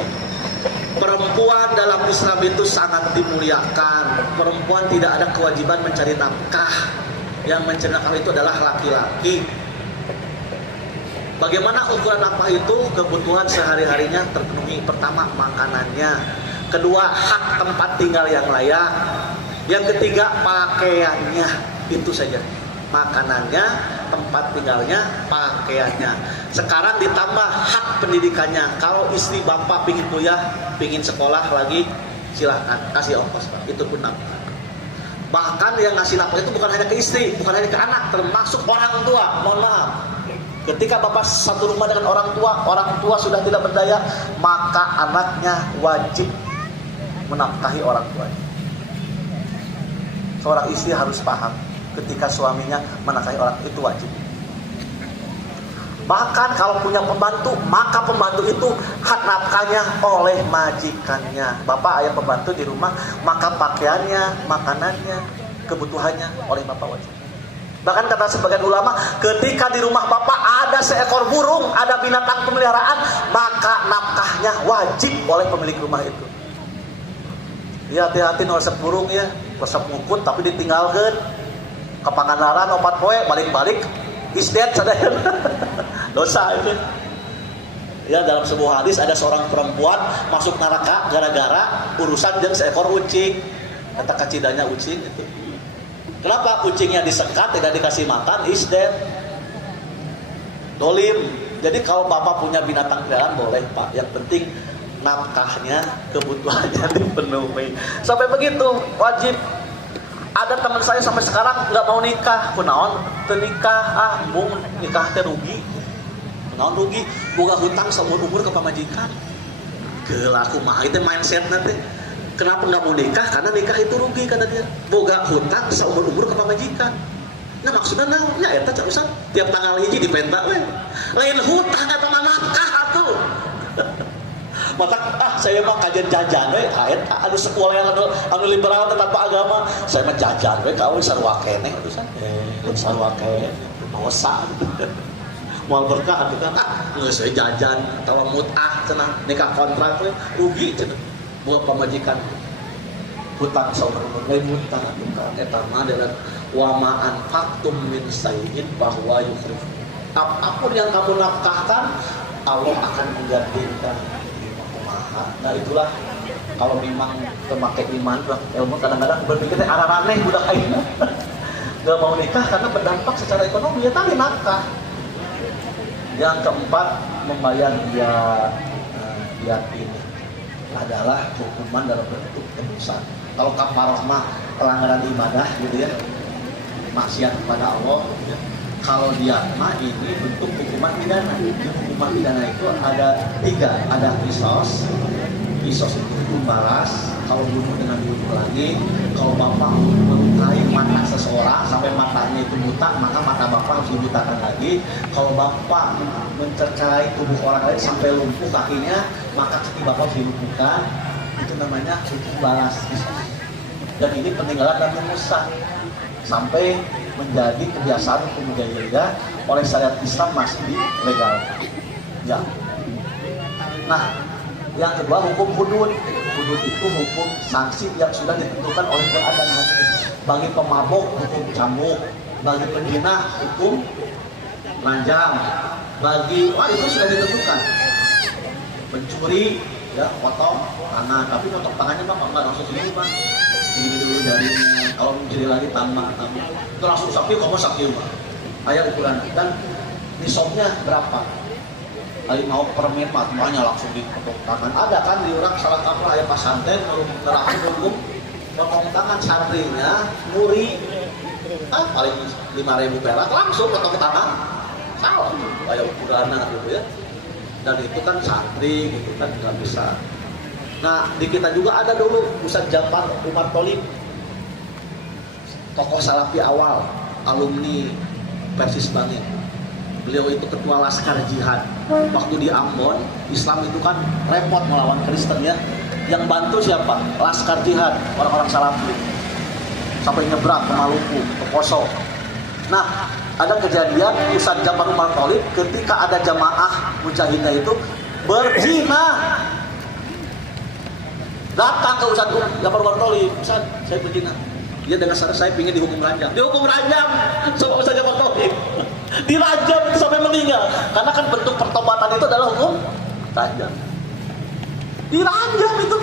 Perempuan dalam Islam itu sangat dimuliakan. Perempuan tidak ada kewajiban mencari nafkah. Yang mencari nafkah itu adalah laki-laki. Bagaimana ukuran nafkah itu? Kebutuhan sehari-harinya terpenuhi. Pertama, makanannya. Kedua, hak tempat tinggal yang layak. Yang ketiga, pakaiannya. Itu saja. Makanannya, tempat tinggalnya, pakaiannya. Sekarang ditambah hak pendidikannya. Kalau istri bapak pingin kuliah, pingin sekolah lagi, silahkan kasih ongkos. Itu pun nafkah. Bahkan yang ngasih nafkah itu bukan hanya ke istri, bukan hanya ke anak, termasuk orang tua. Mohon maaf. Ketika bapak satu rumah dengan orang tua sudah tidak berdaya, maka anaknya wajib menafkahi orang tuanya. Seorang istri harus paham. Ketika suaminya menafkahi orang itu wajib. Bahkan kalau punya pembantu, maka pembantu itu hak nafkahnya oleh majikannya. Bapak ayah pembantu di rumah, maka pakaiannya, makanannya, kebutuhannya oleh bapak wajib. Bahkan kata sebagian ulama, ketika di rumah bapak ada seekor burung, ada binatang pemeliharaan, maka nafkahnya wajib oleh pemilik rumah itu. Ya hati-hati resep burung ya, resep ngukut tapi ditinggalkan. Kepangandaran opat poe balik-balik isdet sadaya. Dosa itu. Ya dalam sebuah hadis ada seorang perempuan masuk neraka gara-gara urusan jeung seekor ucing. Kata kacidanya ucing itu. Kenapa ucingnya disekat tidak dikasih makan? Isdet. Dolim. Jadi kalau bapak punya binatang peliharaan boleh Pak. Yang penting nafkahnya, kebutuhannya dipenuhi. Sampai begitu wajib. Ada teman saya sampai sekarang nggak mau nikah, kunaon nikah, bung nikah teh rugi, kunaon rugi, boga hutang seumur umur ke pamajikan, kelaku mah itu mindset nanti. Kenapa nggak mau nikah? Karena nikah itu rugi kata dia, boga hutang seumur umur ke pamajikan. Nah maksudnya naonnya eta cakusan tiap tanggal hiji dipenta we, lain hutang atau nafkah atuh. Mata saya mah kajian jajan we eta anu sekolah yang anu liberal tanpa agama saya mah jajan we ka urang sarua keneh atuh san sarua keneh dosa moal berkah atuh kan geus we jajan atawa mut'ah cenah nikah kontrak we rugi cenah buat pamajikan hutang saumur lain hutang eta mah adalah wa ma anfaqtum min sayyin bahwa yukhrif. Apapun yang kamu nafkahkan Allah akan menggantikan. Nah itulah kalau memang memakai iman ilmu kadang-kadang berpikir arah-arah budak aing gak mau nikah karena berdampak secara ekonomi ya tadi nafkah. Yang keempat membayar dia ini adalah hukuman dalam bentuk tebusan. Kalau kafarah mah pelanggaran ibadah gitu ya, maksiat kepada Allah gitu ya. Kalau dia mah ini bentuk hukuman pidana. Hukuman pidana itu ada 3, ada kisos. Kisos itu balas kalau bunuh dengan bunuh lagi. Kalau bapak melukai mata seseorang sampai matanya itu buta, maka mata bapak harus dibutakan lagi. Kalau bapak mencercai tubuh orang lain sampai lumpuh kakinya, maka kaki bapak harus dilumpuhkan. Itu namanya hukum balas kisos. Dan ini peninggalan dan memusak sampai menjadi kebiasaan hukum jahiliyah oleh syariat Islam masih dilegalkan. Ya. Nah, yang kedua hukum hudud. Hudud itu hukum sanksi yang sudah ditentukan oleh Quran dan hadis. Bagi pemabuk hukum cambuk, bagi penzina hukum ranjam, bagi itu sudah ditentukan. Pencuri ya potong tangan, tapi potong tangannya Pak nggak langsung segini Pak. Segini dulu jarinya, kalau mencuri lagi tambah. Itu langsung sakit, kamu sakit Pak. Ayah ukuran dan nisabnya berapa? Kali mau permen Pak, semuanya langsung dipotong tangan. Ada kan di orang salah kaprah ayah pasantren kalau terakhir hukum potong tangan santrinya muri paling 5.000 perak langsung potong tangan. Salah ayah ukuran gitu ya. Dan itu kan santri gitu kan nggak bisa. Nah di kita juga ada dulu Ustaz Jafar Umar Tholib, tokoh Salafi awal, alumni Persis Bangil. Beliau itu ketua Laskar Jihad. Waktu di Ambon, Islam itu kan repot melawan Kristen ya. Yang bantu siapa? Laskar Jihad, orang-orang Salafi. Sampai nyebrang ke Maluku, ke Poso. Nah, ada kejadian Ustaz Jafar Umar Tholib ketika ada jamaah mujahidnya itu berzina. Datang ke Ustaz Jafar Umar Tholib, Ustaz, saya berzina. Dia dengan saya ingin dihukum ranjam. Dihukum ranjam sama Ustaz Jafar Tholib. Dirajam sampai meninggal. Karena kan bentuk pertobatan itu adalah hukum ranjam. Dirajam itu.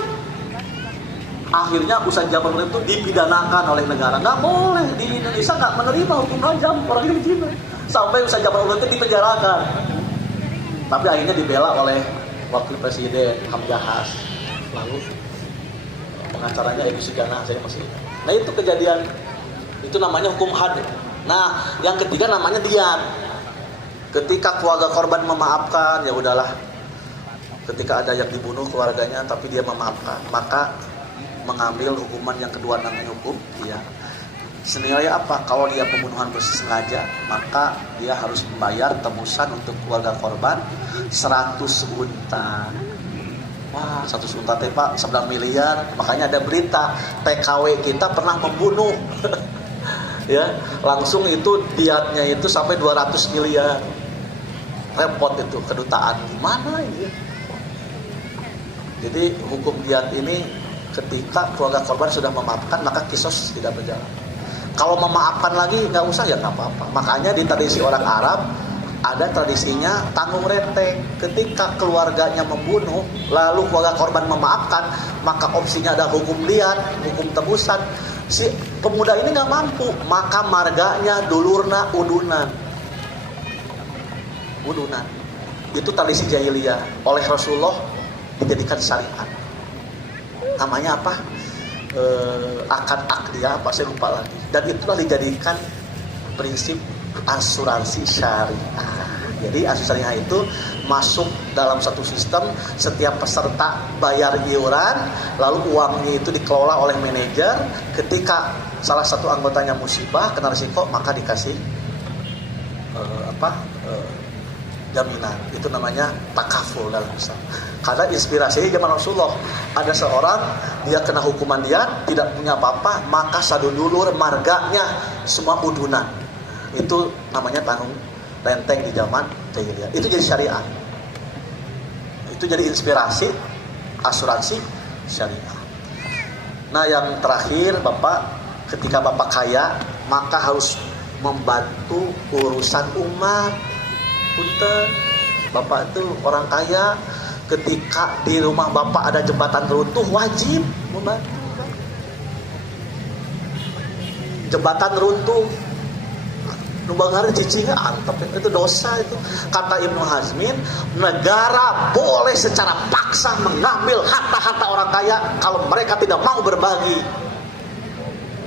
Akhirnya Ustaz Jafar Tholib itu dipidanakan oleh negara. Nggak boleh, di Indonesia nggak menerima hukum ranjam orang yang berzina. Sampai Ustaz Jafar Tholib itu dipenjarakan. Tapi akhirnya dibela oleh Wakil Presiden Hamzahas. Lalu pengacaranya Ibu Sigana, saya masih ingat. Nah itu kejadian, itu namanya hukum had. Nah yang ketiga namanya diyat. Ketika keluarga korban memaafkan, ya udahlah. Ketika ada yang dibunuh keluarganya tapi dia memaafkan, maka mengambil hukuman yang kedua namanya hukum diyat. Senilai apa? Kalau dia pembunuhan bersengaja, maka dia harus membayar tebusan untuk keluarga korban 100 unta. Wah, 100 unta teh Pak, 9 miliar. Makanya ada berita TKW kita pernah membunuh. Ya, langsung itu diatnya itu sampai 200 miliar. Repot itu kedutaan gimana ini? Jadi hukum diat ini ketika keluarga korban sudah memaafkan maka kisos tidak berjalan. Kalau memaafkan lagi nggak usah ya nggak apa-apa. Makanya di tradisi orang Arab ada tradisinya tanggung renteng. Ketika keluarganya membunuh lalu keluarga korban memaafkan, maka opsinya ada hukum diat, hukum tebusan. Si pemuda ini nggak mampu, maka marganya dulurna udunan. Itu tradisi jahiliyah oleh Rasulullah dijadikan syariat. Namanya apa? Akad akdiyah apa saya lupa lagi. Dan itulah dijadikan prinsip asuransi syariah. Jadi asuransi syariah itu masuk dalam satu sistem, setiap peserta bayar iuran, lalu uangnya itu dikelola oleh manajer. Ketika salah satu anggotanya musibah kena risiko, maka dikasih jaminan. Itu namanya takaful dalam Islam. Karena inspirasinya zaman Rasulullah, ada seorang dia kena hukuman diat, tidak punya apa-apa, maka sadudulur marganya semua udunan. Itu namanya tanggung renteng di zaman jahiliyah. Itu jadi syariat. Itu jadi inspirasi asuransi syariah. Nah yang terakhir Bapak, ketika Bapak kaya maka harus membantu urusan umat. Punten, Bapak itu orang kaya, ketika di rumah Bapak ada jembatan runtuh wajib membantu. Jembatan runtuh nubangar cicingnya antep, itu dosa itu. Kata Ibnu Hazmin, negara boleh secara paksa mengambil harta-harta orang kaya kalau mereka tidak mau berbagi.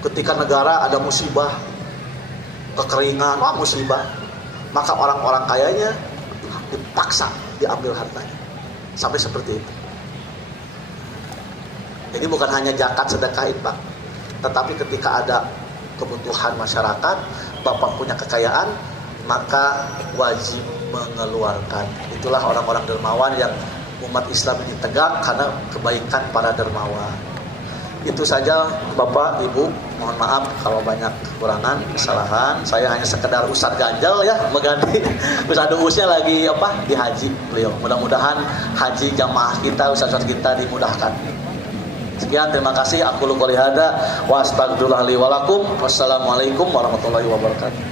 Ketika negara ada musibah, kekeringan, musibah, maka orang-orang kayanya dipaksa diambil hartanya. Sampai seperti itu. Jadi bukan hanya zakat sedekah Pak, tetapi ketika ada kebutuhan masyarakat, Bapak punya kekayaan, maka wajib mengeluarkan. Itulah orang-orang dermawan yang umat Islam ini tegak karena kebaikan para dermawan. Itu saja Bapak, Ibu, mohon maaf kalau banyak kekurangan, kesalahan. Saya hanya sekedar Ustadz ganjel ya, mengganti Ustadz Uusnya lagi di haji beliau. Mudah-mudahan haji jamaah kita, Ustadz kita dimudahkan. Sekian, terima kasih. Aku qouli hada wa astagfirullah li wa lakum. Wassalamualaikum warahmatullahi wabarakatuh.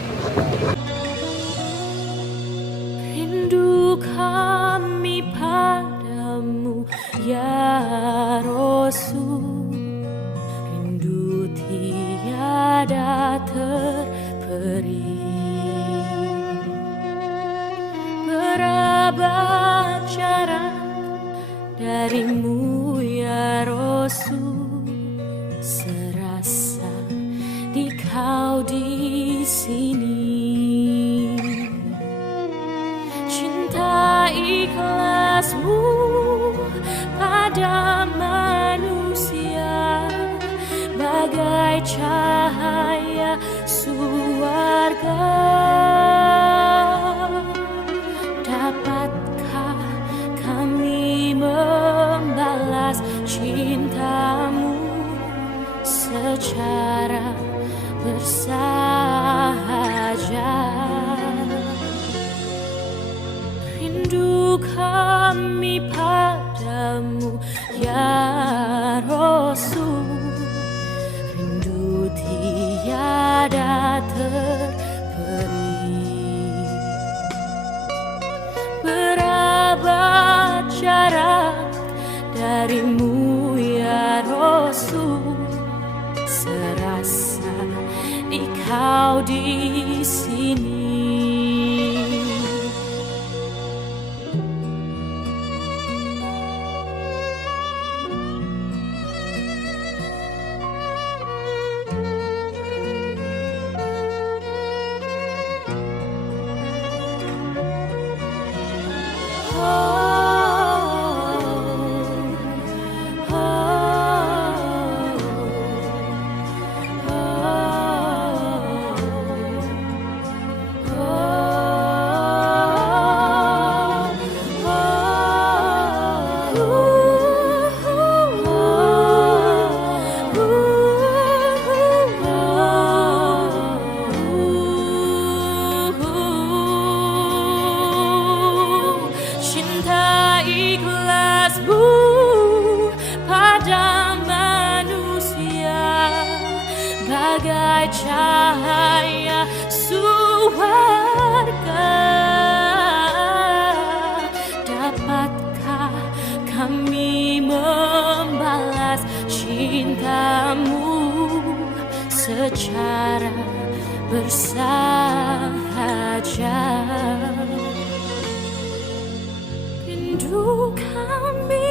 Rindu kami padamu ya Rasul, rindu tiada terperi. Berabad jarak darimu ya Rasul, serasa di kau di sini. Cinta ikhlasmu pada manusia bagai cahaya surga. Dapatkah kami membalas cintamu secara bersahaja? Rindu kami padamu ya Rasul, rindu tiada terperi. Berabad jarak darimu ya Rasul, serasa di kau di sini. Bagai cahaya surga, dapatkah kami membalas cintamu secara bersahaja? Rindu kami